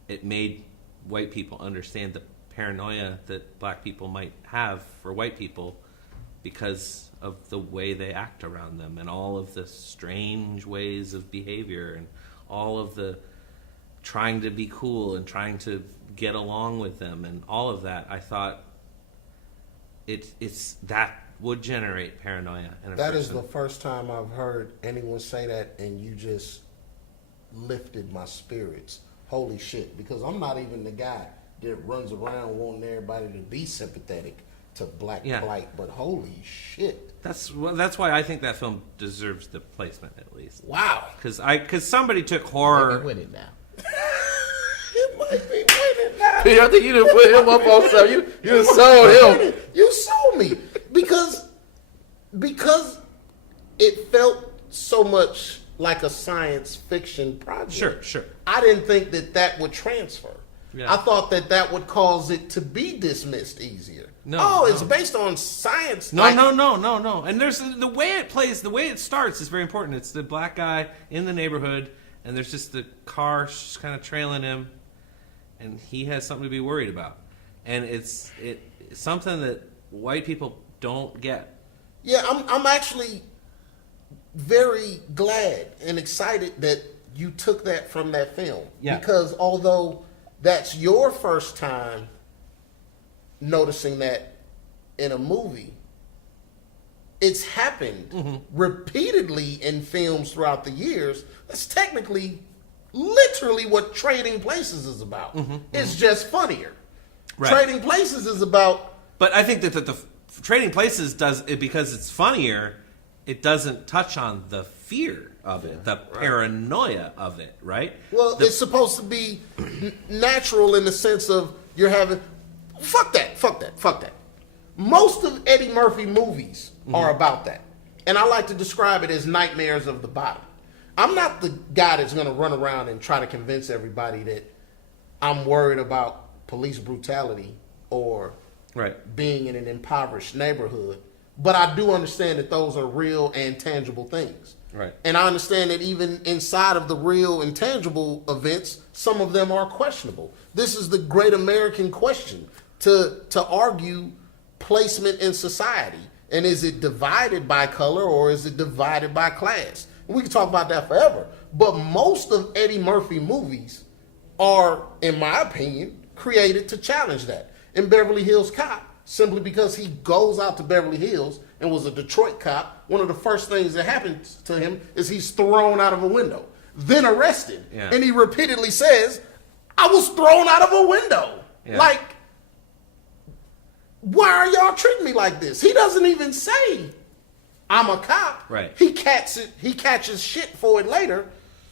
It made white people understand the paranoia that black people might have for white people because of the way they act around them and all of the strange ways of behavior and all of the trying to be cool and trying to get along with them and all of that. I thought it's that would generate paranoia in a That person. is the first time I've heard anyone say that, and you just lifted my spirits. Holy shit! Because I'm not even the guy that runs around wanting everybody to be sympathetic to black plight. But holy shit! That's why I think that film deserves the placement at least. Wow! Because somebody took horror. Maybe win it now. It might be winning now. Peter, I think you done put him up on something. You done sold him. You sold me because it felt so much like a science fiction project. Sure. I didn't think that would transfer. Yeah. I thought that would cause it to be dismissed easier. It's based on science. No. And there's the way it plays, the way it starts is very important. It's the black guy in the neighborhood, and there's just the car just kind of trailing him, and he has something to be worried about. And it's something that white people don't get. Yeah, I'm actually very glad and excited that you took that from that film. Yeah. Because although that's your first time noticing that in a movie, it's happened repeatedly in films throughout the years. That's technically, literally what Trading Places is about. It's just funnier. Right. Trading Places is about... But I think that the Trading Places does it because it's funnier. It doesn't touch on the fear of it, the paranoia of it, right? Well, it's supposed to be natural in the sense of you're having... Fuck that. Most of Eddie Murphy movies are about that. And I like to describe it as nightmares of the body. I'm not the guy that's going to run around and try to convince everybody that I'm worried about police brutality or being in an impoverished neighborhood. But I do understand that those are real and tangible things. Right. And I understand that even inside of the real and tangible events, some of them are questionable. This is the great American question to argue placement in society. And is it divided by color or is it divided by class? We can talk about that forever. But most of Eddie Murphy movies are, in my opinion, created to challenge that. In Beverly Hills Cop, simply because he goes out to Beverly Hills and was a Detroit cop, one of the first things that happens to him is he's thrown out of a window, then arrested. Yeah. And he repeatedly says, I was thrown out of a window. Yeah. Like, why are y'all treating me like this? He doesn't even say, I'm a cop. Right. He catches shit for it later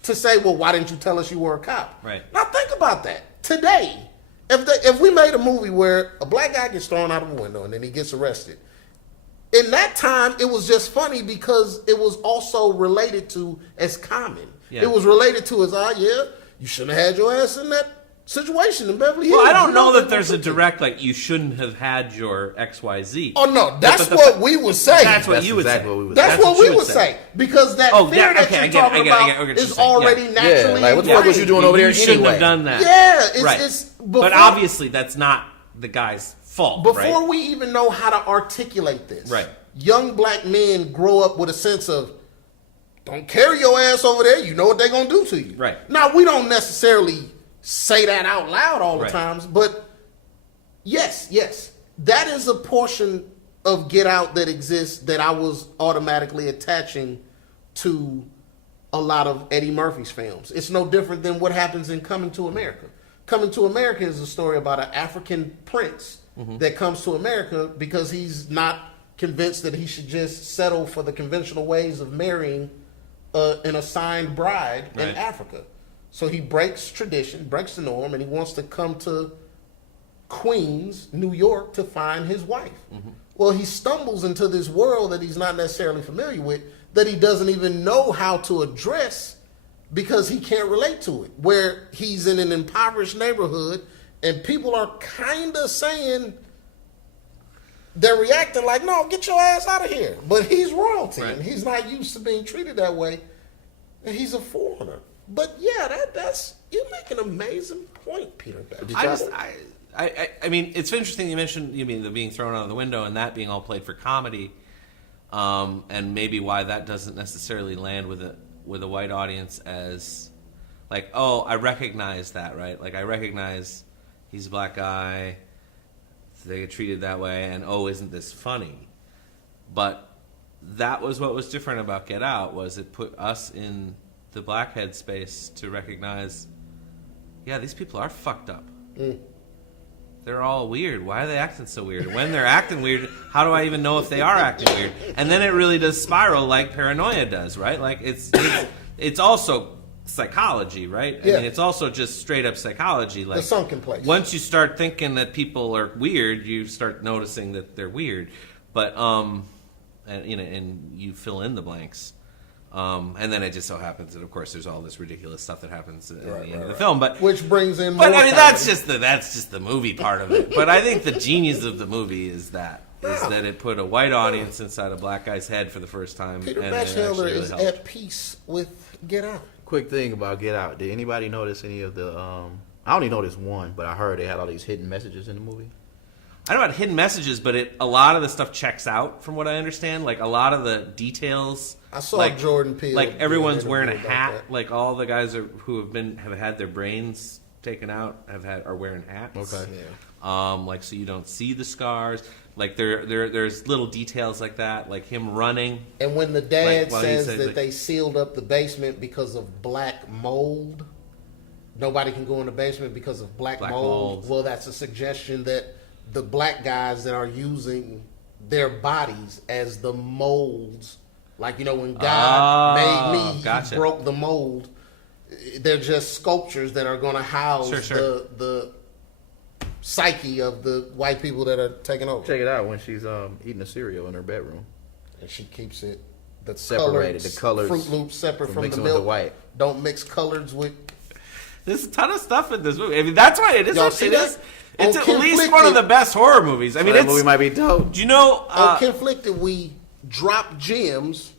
to say, well, why didn't you tell us you were a cop? Right. Now think about that. Today, if we made a movie where a black guy gets thrown out of a window and then he gets arrested, in that time, it was just funny because it was also related to as common. Yeah. It was related to as, you shouldn't have had your ass in that situation in Beverly Hills. Well, I don't You know that they there's a were thinking. direct, like, you shouldn't have had your XYZ. Oh, no, that's But what we would say. That's what That's you would exactly say. what we would That's say. what we would say. Because that Oh, fear yeah, that okay, you're I get it, talking I get it, I about get what you're is saying, already yeah. naturally like, what the fuck was you doing over there You shouldn't anyway? have done that. Yeah, Right. it's before, But obviously, that's not the guy's fault, before right? we even know how to articulate this, Right. young black men grow up with a sense of, don't carry your ass over there, you know what they're going to do to you. Right. Now, we don't necessarily say that out loud all the Right. times, but yes, that is a portion of Get Out that exists that I was automatically attaching to a lot of Eddie Murphy's films. It's no different than what happens in Coming to America. Coming to America is a story about an African prince that comes to America because he's not convinced that he should just settle for the conventional ways of marrying an assigned bride in Right. Africa. So he breaks tradition, breaks the norm, and he wants to come to Queens, New York, to find his wife. Well, he stumbles into this world that he's not necessarily familiar with, that he doesn't even know how to address because he can't relate to it. Where he's in an impoverished neighborhood and people are kind of saying, they're reacting like, no, get your ass out of here. But he's royalty Right. and he's not used to being treated that way. And he's a foreigner. But yeah, that's you make an amazing point, Peter Batchelder. I mean, it's interesting you mentioned the being thrown out of the window and that being all played for comedy, and maybe why that doesn't necessarily land with a white audience as like, oh, I recognize that, right? Like I recognize he's a black guy, they get treated that way, and oh, isn't this funny? But that was what was different about Get Out, was it put us in the blackhead space to recognize, yeah, these people are fucked up. They're all weird. Why are they acting so weird? When they're acting weird, how do I even know if they are acting weird? And then it really does spiral like paranoia does, right? Like it's also psychology, right? Yeah. I mean, it's also just straight up psychology. Like The sunken place. Once you start thinking that people are weird, you start noticing that they're weird. But and you fill in the blanks. And then it just so happens that, of course, there's all this ridiculous stuff that happens at the end of the film. But which brings in more I mean, comedy. that's just the movie part of it. But I think the genius of the movie is that it put a white audience inside a black guy's head for the first time. Peter and it Batchelder actually really is helped. at peace with Get Out. Quick thing about Get Out. Did anybody notice any of the? I only noticed one, but I heard they had all these hidden messages in the movie. I don't know about hidden messages, but a lot of the stuff checks out from what I understand. Like a lot of the details. I saw like, Jordan Peele. Like everyone's wearing a interview about hat. that. Like all the guys who have had their brains taken out are wearing hats. Okay. Like so you don't see the scars. Like there's little details like that. Like him running. And when the dad Like, he says says, that like- they sealed up the basement because of black mold, nobody can go in the basement because of black Black mold. mold. Well, that's a suggestion that the black guys that are using their bodies as the molds, like when God made me, He gotcha. broke the mold. They're just sculptures that are going to house Sure. the psyche of the white people that are taking over. Check it out when she's eating a cereal in her bedroom. And she keeps it Separated, the colors Fruit Loops separate from from the mixing with milk. the white. Don't mix colors with. There's a ton of stuff in this movie. I mean, that's why it is. Y'all see that? It's On at least KenFlickTed- one of the best horror movies. I mean, that it's. movie might be dope. Do you know? On KenFlickTed, we drop gems.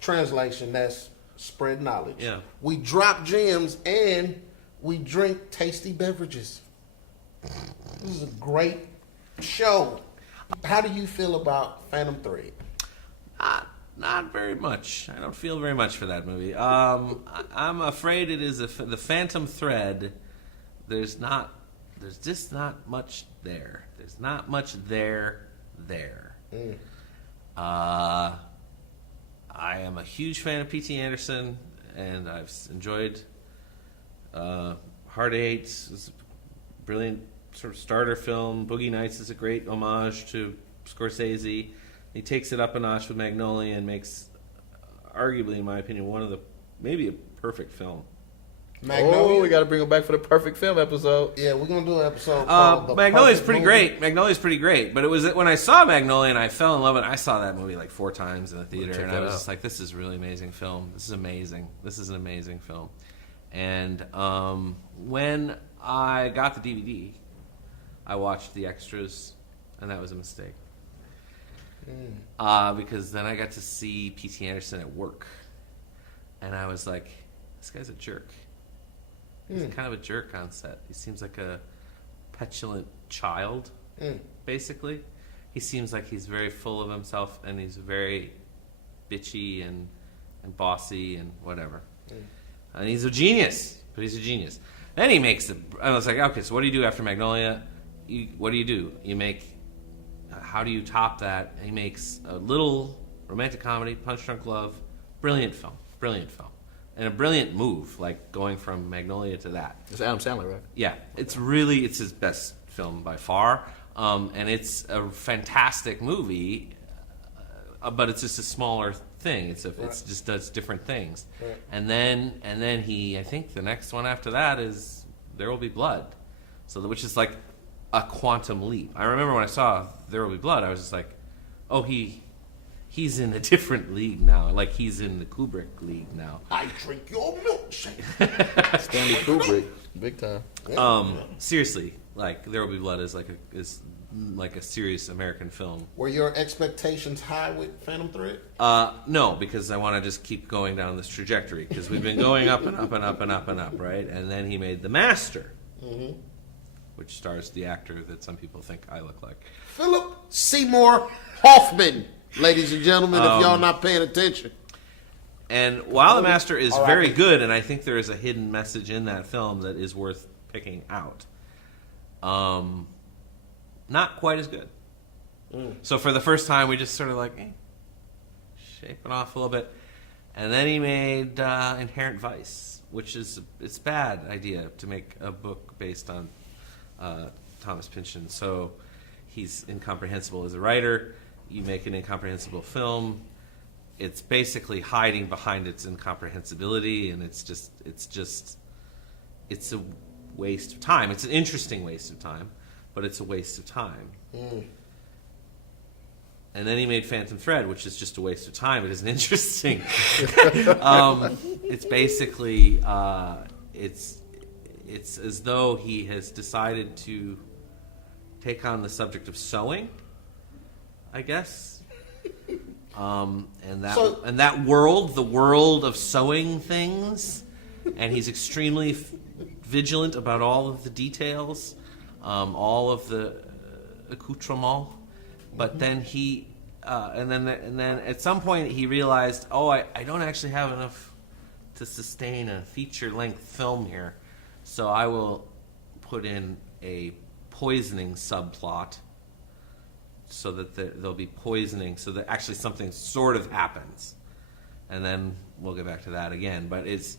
Translation, that's spread knowledge. Yeah. We drop gems and we drink tasty beverages. This is a great show. How do you feel about Phantom Thread? Not very much. I don't feel very much for that movie. I'm afraid it is the Phantom Thread. There's just not much there. There's not much there. I am a huge fan of P.T. Anderson, and I've enjoyed Hard Eight. It's a brilliant sort of starter film. Boogie Nights is a great homage to Scorsese. He takes it up a notch with Magnolia and makes, arguably, in my opinion, maybe a perfect film. Magnolia? Oh, we got to bring him back for the perfect film episode. Yeah, we're going to do an episode called The Magnolia's Perfect pretty Movie. great. Magnolia's pretty great. But it was when I saw Magnolia and I fell in love with it. I saw that movie like 4 times in the theater, check and I that was out. just like, "This is a really amazing film. This is amazing. This is an amazing film." And when I got the DVD, I watched the extras, and that was a mistake. Because then I got to see P.T. Anderson at work, and I was like, "This guy's a jerk. He's kind of a jerk on set. He seems like a petulant child, basically. He seems like he's very full of himself, and he's very bitchy and bossy and whatever. And he's a genius, but he's a genius. Then he makes I was like, okay, so what do you do after Magnolia? What do? You make... How do you top that? He makes a little romantic comedy, Punch Drunk Love, brilliant film, and a brilliant move, like going from Magnolia to that. It's Adam Sandler, right? Yeah, it's his best film by far, and it's a fantastic movie, but it's just a smaller thing. It just does different things, Right. and then I think the next one after that is There Will Be Blood, which is like a quantum leap. I remember when I saw There Will Be Blood, I was just like, oh, he's in a different league now. Like he's in the Kubrick league now. I drink your milkshake. Stanley Kubrick, big time. Seriously, like There Will Be Blood is like a serious American film. Were your expectations high with Phantom Thread? No, because I want to just keep going down this trajectory because we've been going up and up and up and up and up, right? And then he made The Master, which stars the actor that some people think I look like. Philip Seymour Hoffman, ladies and gentlemen, if y'all not paying attention. And while The Master is All right. very good, and I think there is a hidden message in that film that is worth picking out, not quite as good. So for the first time, we just sort of like, shaping off a little bit. And then he made Inherent Vice, which is it's a bad idea to make a book based on Thomas Pynchon. So he's incomprehensible as a writer. You make an incomprehensible film. It's basically hiding behind its incomprehensibility, and it's a waste of time. It's an interesting waste of time, but it's a waste of time. And then he made Phantom Thread, which is just a waste of time. It isn't interesting. It's basically it's as though he has decided to take on the subject of sewing, I guess. And that world, the world of sewing things, and he's extremely vigilant about all of the details, all of the accoutrement. But then he, and then at some point he realized, I don't actually have enough to sustain a feature-length film here, so I will put in a poisoning subplot, so that there'll be poisoning, so that actually something sort of happens, and then we'll get back to that again. But it's,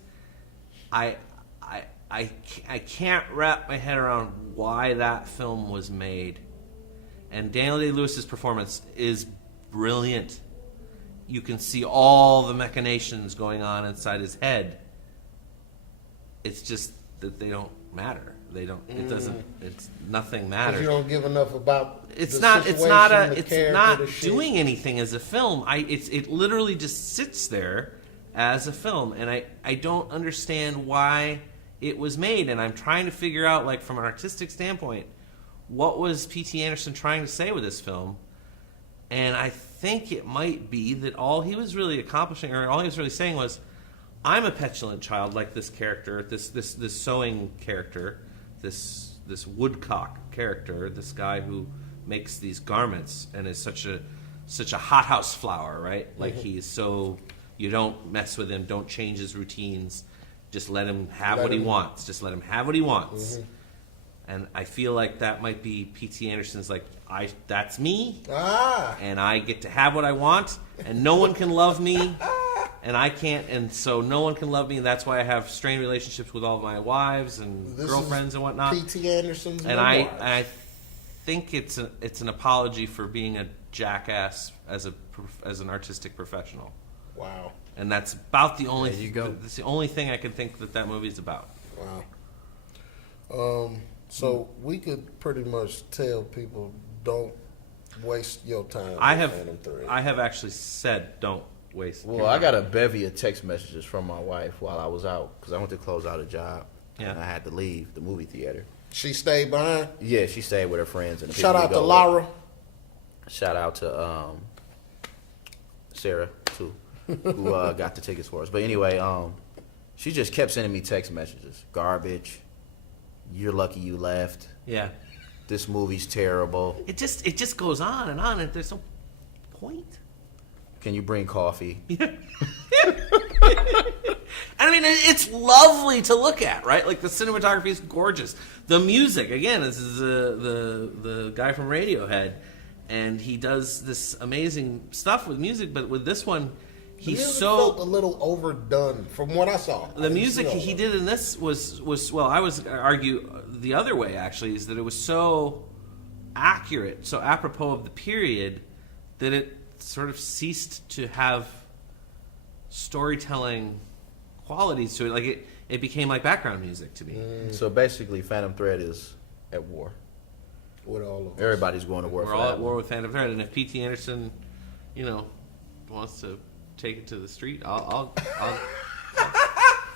I can't wrap my head around why that film was made. And Daniel Day-Lewis's performance is brilliant. You can see all the machinations going on inside his head. It's just that they don't matter. They don't. It doesn't. It's nothing matters. You don't give enough about. It's the not. It's not a. situation, the It's character, not the shit. doing anything as a film. It literally just sits there as a film, and I don't understand why it was made. And I'm trying to figure out, like, from an artistic standpoint, what was P.T. Anderson trying to say with this film? And I think it might be that all he was really accomplishing, or all he was really saying was, I'm a petulant child like this character, this sewing character, this woodcock character, this guy who makes these garments and is such a hothouse flower, right? Like, he's so, you don't mess with him, don't change his routines, just let him have what he wants. Just let him have what he wants. And I feel like that might be P.T. Anderson's, like, that's me, and I get to have what I want, and no one can love me, and I can't, and so no one can love me, and that's why I have strained relationships with all of my wives and girlfriends and whatnot. P.T. Anderson's and memoirs. I think it's an apology for being a jackass as an artistic professional. Wow. And that's about the only. There you go. That's the only thing I can think that movie's about. Wow. So we could pretty much tell people, don't waste your time. I with Phantom Thread. have actually said don't waste. Well, I got a bevy of text messages from my wife while I was out because I went to close out a job and I had to leave the movie theater. She stayed behind. Yeah, she stayed with her friends. And the Shout people out we to go Laura. with. Shout out to Sarah too, who got the tickets for us. But anyway, she just kept sending me text messages. Garbage. You're lucky you left. Yeah. This movie's terrible. It just goes on, and there's no point. Can you bring coffee? I mean, it's lovely to look at, right? Like, the cinematography is gorgeous. The music, again, this is the guy from Radiohead, and he does this amazing stuff with music. But with this one, The music felt a little overdone from what I saw. The music he did in this was well, I was argue the other way, actually, is that it was so accurate, so apropos of the period, that it sort of ceased to have storytelling qualities to it. Like, it became like background music to me. So basically, Phantom Thread is at war. With all of us. Everybody's going to war. We're for all that at war one. with Phantom Thread, and if P.T. Anderson, wants to take it to the street, I'll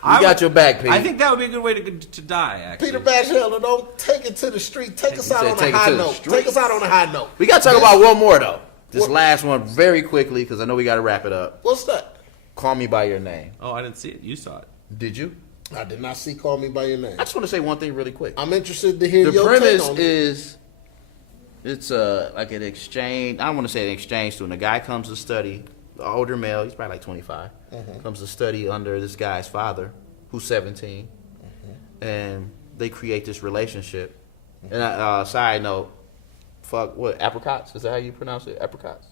We got your back, Pete. I think that would be a good way to die, actually. Peter Batchelder, don't take it to the street. Take us out said on take a it high to the note. streets. Take us out on a high note. We got to talk about one more, though. This What? last one very quickly, because I know we got to wrap it up. What's that? Call Me By Your Name. Oh, I didn't see it. You saw it. Did you? I did not see Call Me By Your Name. I just want to say one thing really quick. I'm interested to hear The your premise take on it. is, it's like an exchange. I don't want to say an exchange student. A guy comes to study, the older male, he's probably like 25, comes to study under this guy's father, who's 17, and they create this relationship. And side note, fuck what, apricots? Is that how you pronounce it? Apricots?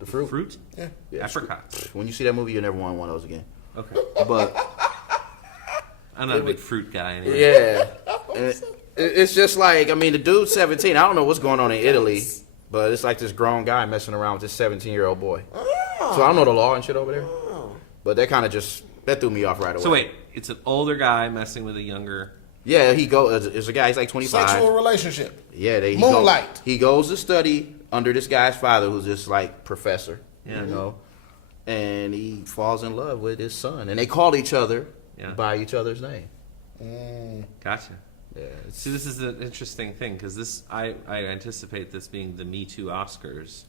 The fruit. Fruit? Yeah. Yeah, Apricots. When you see that movie, you'll never want one of those again. Okay. But I'm not a big fruit guy anyway. yeah, and it's just like, I mean, the dude's 17. I don't know what's going on in Italy, but it's like this grown guy messing around with this 17-year-old boy. Oh. So I don't know the law and shit over there, Oh. but that kind of just that threw me off right away. So wait, it's an older guy messing with a younger. Yeah, he goes. It's a guy. He's like 25. Sexual relationship. Yeah, Moonlight. He goes to study under this guy's father, who's this like professor. Yeah. You know, and he falls in love with his son, and they call each other by each other's name. Gotcha. Yeah, See, this is an interesting thing because this I anticipate this being the Me Too Oscars.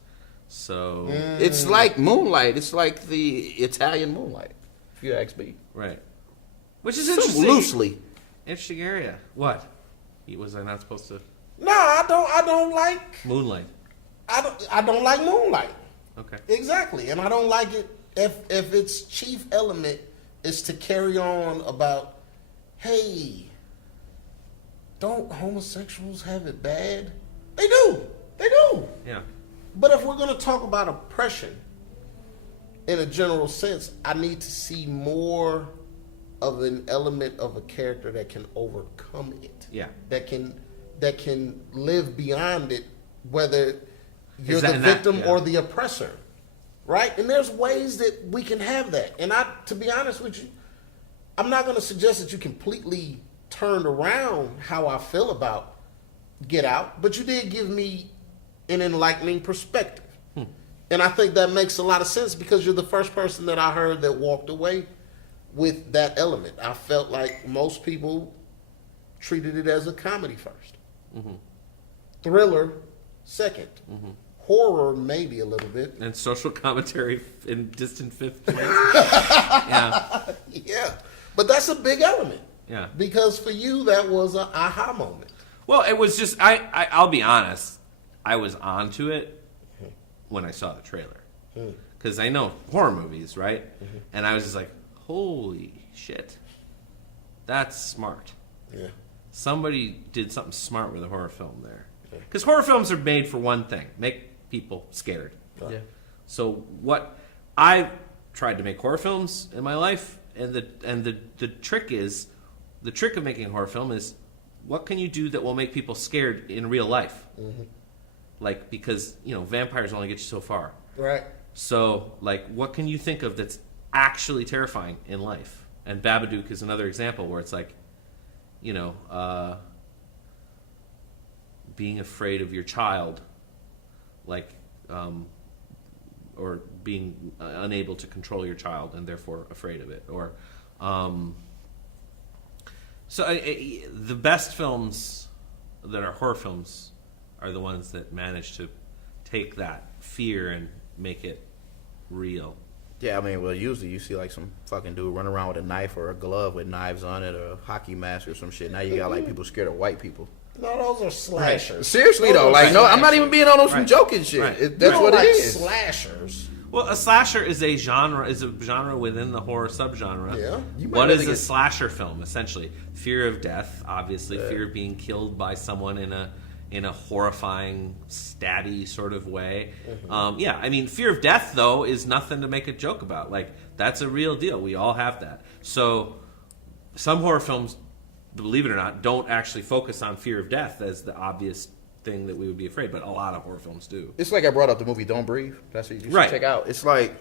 So it's like Moonlight. It's like the Italian Moonlight, if you ask me. right, which is So interesting. loosely. Interesting area. What? Was I not supposed to? No, I don't like. Moonlight. I don't like Moonlight. Okay. Exactly, and I don't like it if its chief element is to carry on about, hey, don't homosexuals have it bad? They do. They do. Yeah. But if we're going to talk about oppression in a general sense, I need to see more of an element of a character that can overcome it. Yeah. That can live beyond it, whether you're Is that- the and that- victim yeah. or the oppressor. Right? And there's ways that we can have that. And to be honest with you, I'm not going to suggest that you completely turned around how I feel about Get Out, but you did give me an enlightening perspective. And I think that makes a lot of sense because you're the first person that I heard that walked away with that element. I felt like most people treated it as a comedy 1st, thriller 2nd, horror maybe a little bit. And social commentary in distant fifth place. Yeah. Yeah, but that's a big element. Yeah. Because for you, that was an aha moment. Well, it was just I'll be honest. I was onto it when I saw the trailer because I know horror movies, right? And I was just like, "Holy shit, that's smart." Yeah. Somebody did something smart with a horror film there. Because horror films are made for one thing: make people scared. Yeah. So what I've tried to make horror films in my life, and the trick of making a horror film is what can you do that will make people scared in real life? Like, because vampires only get you so far. Right. So like, what can you think of that's actually terrifying in life? And Babadook is another example where it's like, being afraid of your child, like, or being unable to control your child and therefore afraid of it, or the best films that are horror films are the ones that manage to take that fear and make it real. Yeah, I mean, well, usually you see like some fucking dude run around with a knife or a glove with knives on it or a hockey mask or some shit. Now you got like people scared of white people. No, those are slashers. Seriously Those though, are like no, I'm not slashers. even being on some Right. joking shit. Right. That's You don't what like it is. slashers. Well, a slasher is a genre within the horror subgenre. Yeah. You might What have is to a get- slasher film? Essentially, fear of death, obviously, fear of being killed by someone in a horrifying, stabby sort of way. Yeah, I mean, fear of death though is nothing to make a joke about. Like, that's a real deal. We all have that. So, some horror films, believe it or not, don't actually focus on fear of death as the obvious thing that we would be afraid, but a lot of horror films do. It's like I brought up the movie Don't Breathe. That's what you should Right. check out. It's like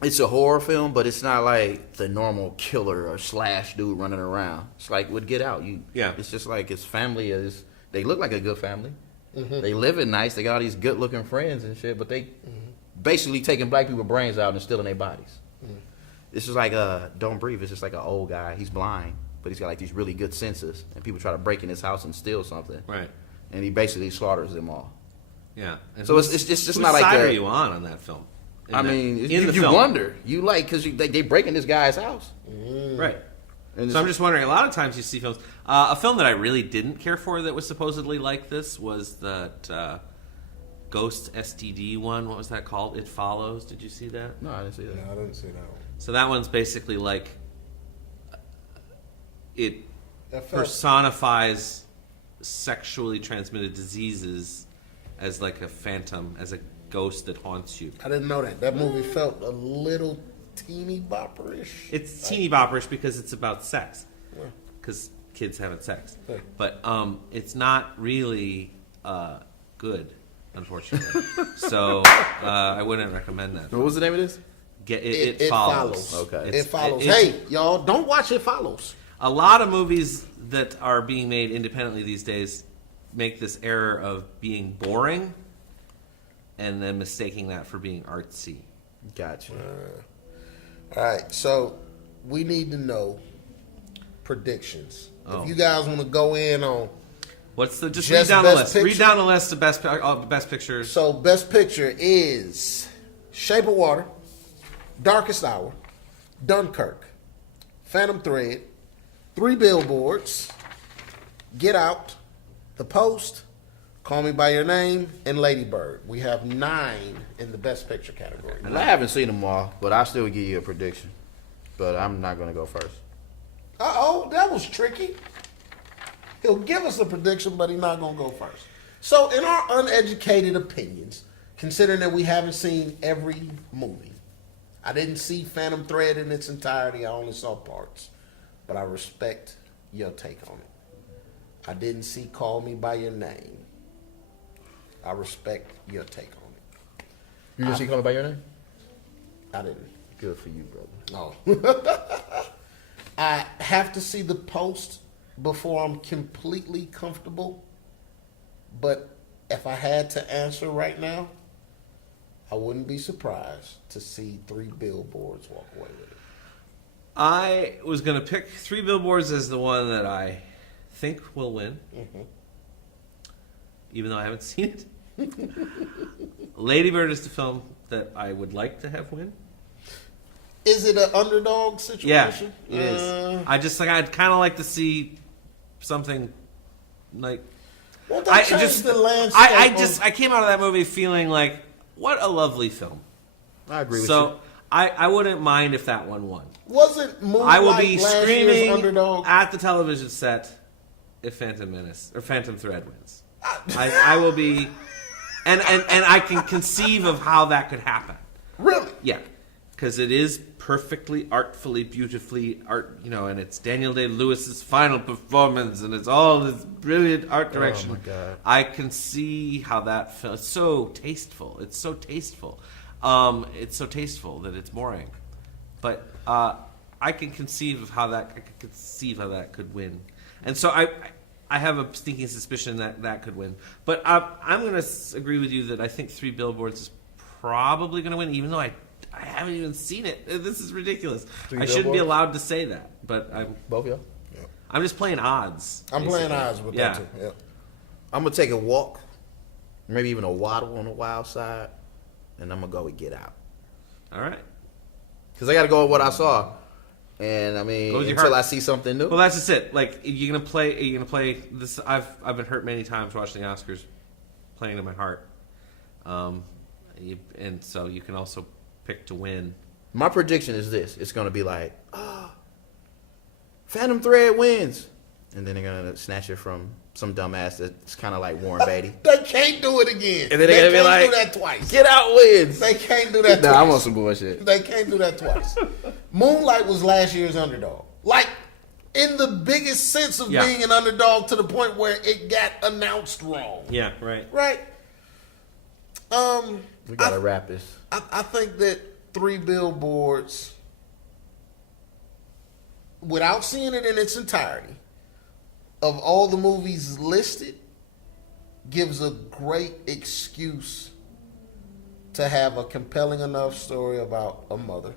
it's a horror film, but it's not like the normal killer or slash dude running around. It's like with Get Out. It's just like his family is. They look like a good family. They live it nice. They got all these good looking friends and shit, but they basically taking black people's brains out and stealing their bodies. It's just like Don't Breathe. It's just like an old guy. He's blind, but he's got like these really good senses, and people try to break in his house and steal something. Right. And he basically slaughters them all. Yeah. And So it's whose- just whose not like side a- are you on that film? I mean, in you the film. wonder. You like, because they break in this guy's house. Right. And So I'm just wondering, a lot of times you see films. A film that I really didn't care for that was supposedly like this was that Ghost STD one. What was that called? It Follows. Did you see that? No, I didn't see that. No, I didn't see that one. So that one's basically like it That felt- personifies sexually transmitted diseases as like a phantom, as a ghost that haunts you. I didn't know that. That movie felt a little teeny bopperish. It's teeny bopperish because it's about sex. Yeah. Because kids having sex. Yeah. But it's not really good, unfortunately. So I wouldn't recommend that. What was the name of this? It follows. Okay. It follows. It's- Hey, y'all, don't watch It Follows. A lot of movies that are being made independently these days make this error of being boring and then mistaking that for being artsy. Gotcha. All right, so we need to know predictions. Oh. If you guys want to go in on, What's the just Just read down the Best list? Picture? Read down the list of best pictures. so Best Picture is Shape of Water, Darkest Hour, Dunkirk, Phantom Thread, Three Billboards, Get Out, The Post, Call Me By Your Name, and Lady Bird. We have 9 in the Best Picture category. And I haven't seen them all, but I still give you a prediction. But I'm not going to go first. Uh-oh, that was tricky. He'll give us a prediction, but he's not going to go first. So, in our uneducated opinions, considering that we haven't seen every movie, I didn't see Phantom Thread in its entirety. I only saw parts. But I respect your take on it. I didn't see Call Me By Your Name. I respect your take on it. You didn't see Call Me By Your Name? I didn't. Good for you, brother. No. I have to see The Post before I'm completely comfortable. But if I had to answer right now, I wouldn't be surprised to see Three Billboards walk away with it. I was going to pick Three Billboards as the one that I think will win, even though I haven't seen it. Lady Bird is the film that I would like to have win. Is it an underdog Yeah, situation? it is. I'd kind of like to see something like. Won't that change the landscape? I came out of that movie feeling like, what a lovely film. I agree with you. So I wouldn't mind if that one won. Wasn't Moonlight I will be last year's screaming underdog? at the television set if Phantom Menace or Phantom Thread wins. I will be, and I can conceive of how that could happen. Really? Yeah, because it is perfectly, artfully, beautifully and it's Daniel Day-Lewis's final performance, and it's all this brilliant art direction. Oh my God. I can see how that feels. It's so tasteful. It's so tasteful. It's so tasteful that it's boring, but I can conceive of how that could win, and so I have a sneaking suspicion that could win. But I'm going to agree with you that I think Three Billboards is probably going to win, even though I haven't even seen it. This is ridiculous. I shouldn't be allowed to say that, but Both of y'all? I'm just playing odds. I'm playing basically. odds with Yeah. that too. Yeah. I'm going to take a walk, maybe even a waddle on the wild side, and I'm going to go with Get Out. All right. Because I got to go with what I saw. And, I mean, Go with your until heart. I see something new. Well, that's just it. Like you're gonna play this. I've been hurt many times watching the Oscars, playing to my heart. And so you can also pick to win. My prediction is this. It's going to be like, Phantom Thread wins. And then they're going to snatch it from some dumbass that's kind of like Warren Beatty. They can't do it again. And then they they're going to be can't like, do that twice. Get Out wins. They can't do that Nah, twice. I'm on some bullshit. They can't do that twice. Moonlight was last year's underdog. Like, in the biggest sense of Yeah. being an underdog, to the point where it got announced wrong. Yeah. Right. Right? We got to wrap this. I think that Three Billboards, without seeing it in its entirety, of all the movies listed, gives a great excuse to have a compelling enough story about a mother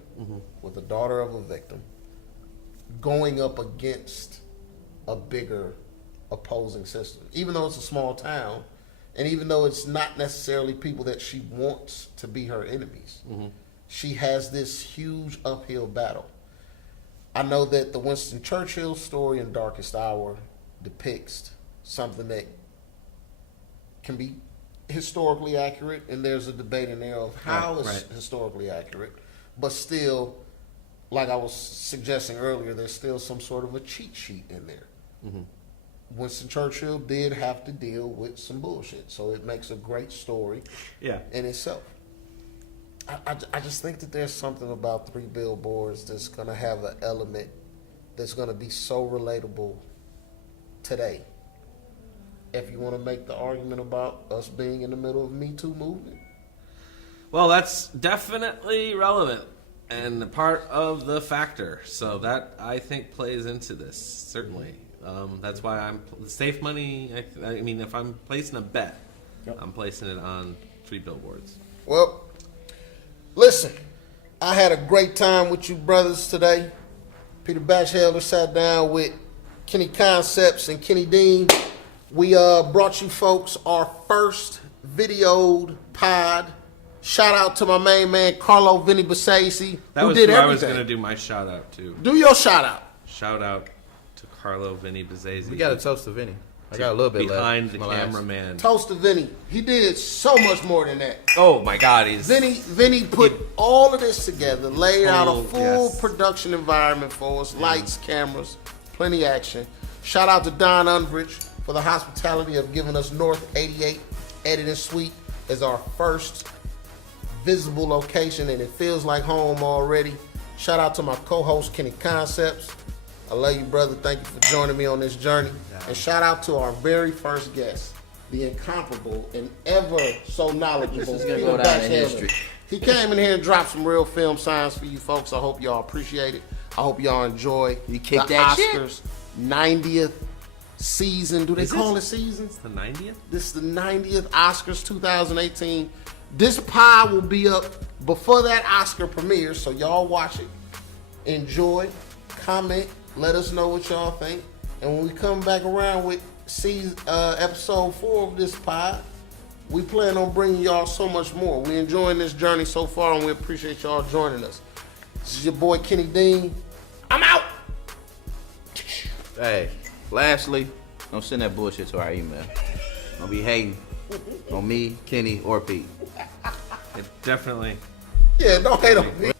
with a daughter of a victim going up against a bigger opposing system. Even though it's a small town, and even though it's not necessarily people that she wants to be her enemies, she has this huge uphill battle. I know that the Winston Churchill story in Darkest Hour depicts something that can be historically accurate, and there's a debate in there of how it's historically accurate, but still, like I was suggesting earlier, there's still some sort of a cheat sheet in there. Winston Churchill did have to deal with some bullshit. So it makes a great story Yeah. in itself. I just think that there's something about Three Billboards that's going to have an element that's going to be so relatable today. If you want to make the argument about us being in the middle of Me Too movement. Well, that's definitely relevant and a part of the factor. So that, I think, plays into this, certainly. That's why I'm safe money. I mean, if I'm placing a bet, I'm placing it on Three Billboards. Well, listen, I had a great time with you brothers today. Peter Batchelder sat down with Kenny Concepts and Kenny Dean. We brought you folks our first videoed pod. Shout out to my main man, Carlo Vinny Basasi, That who was did who everything. I was going to do my shout out to. Do your shout out. Shout out to Carlo Vinny Bazzazi. We got a toast to Vinny. I got a little bit left. behind the My last. cameraman. Toast to Vinny. He did so much more than that. Oh my God, he's Vinny put all of this together, laid out a full yes. production environment for us, lights, cameras, plenty action. Shout out to Don Unbridge for the hospitality of giving us North 88 Editing Suite as our first visible location, and it feels like home already. Shout out to my co-host Kenny Concepts. I love you, brother. Thank you for joining me on this journey. And shout out to our very first guest, the incomparable and ever so knowledgeable This is gonna Peter go down in Batchelder. history. He came in here and dropped some real film science for you folks. I hope y'all appreciate it. I hope y'all enjoy You kicked the that shit? Oscars 90th season. Do they Is call it? it seasons? the 90th. This is the 90th Oscars 2018. This pod will be up before that Oscar premiere, so y'all watch it. Enjoy, comment, let us know what y'all think. And when we come back around with episode 4 of this pod, we plan on bringing y'all so much more. We're enjoying this journey so far, and we appreciate y'all joining us. This is your boy Kenny Dean. I'm out. Hey, lastly, don't send that bullshit to our email. Don't be hating on me, Kenny, or Pete. It definitely. Yeah, don't hate on me.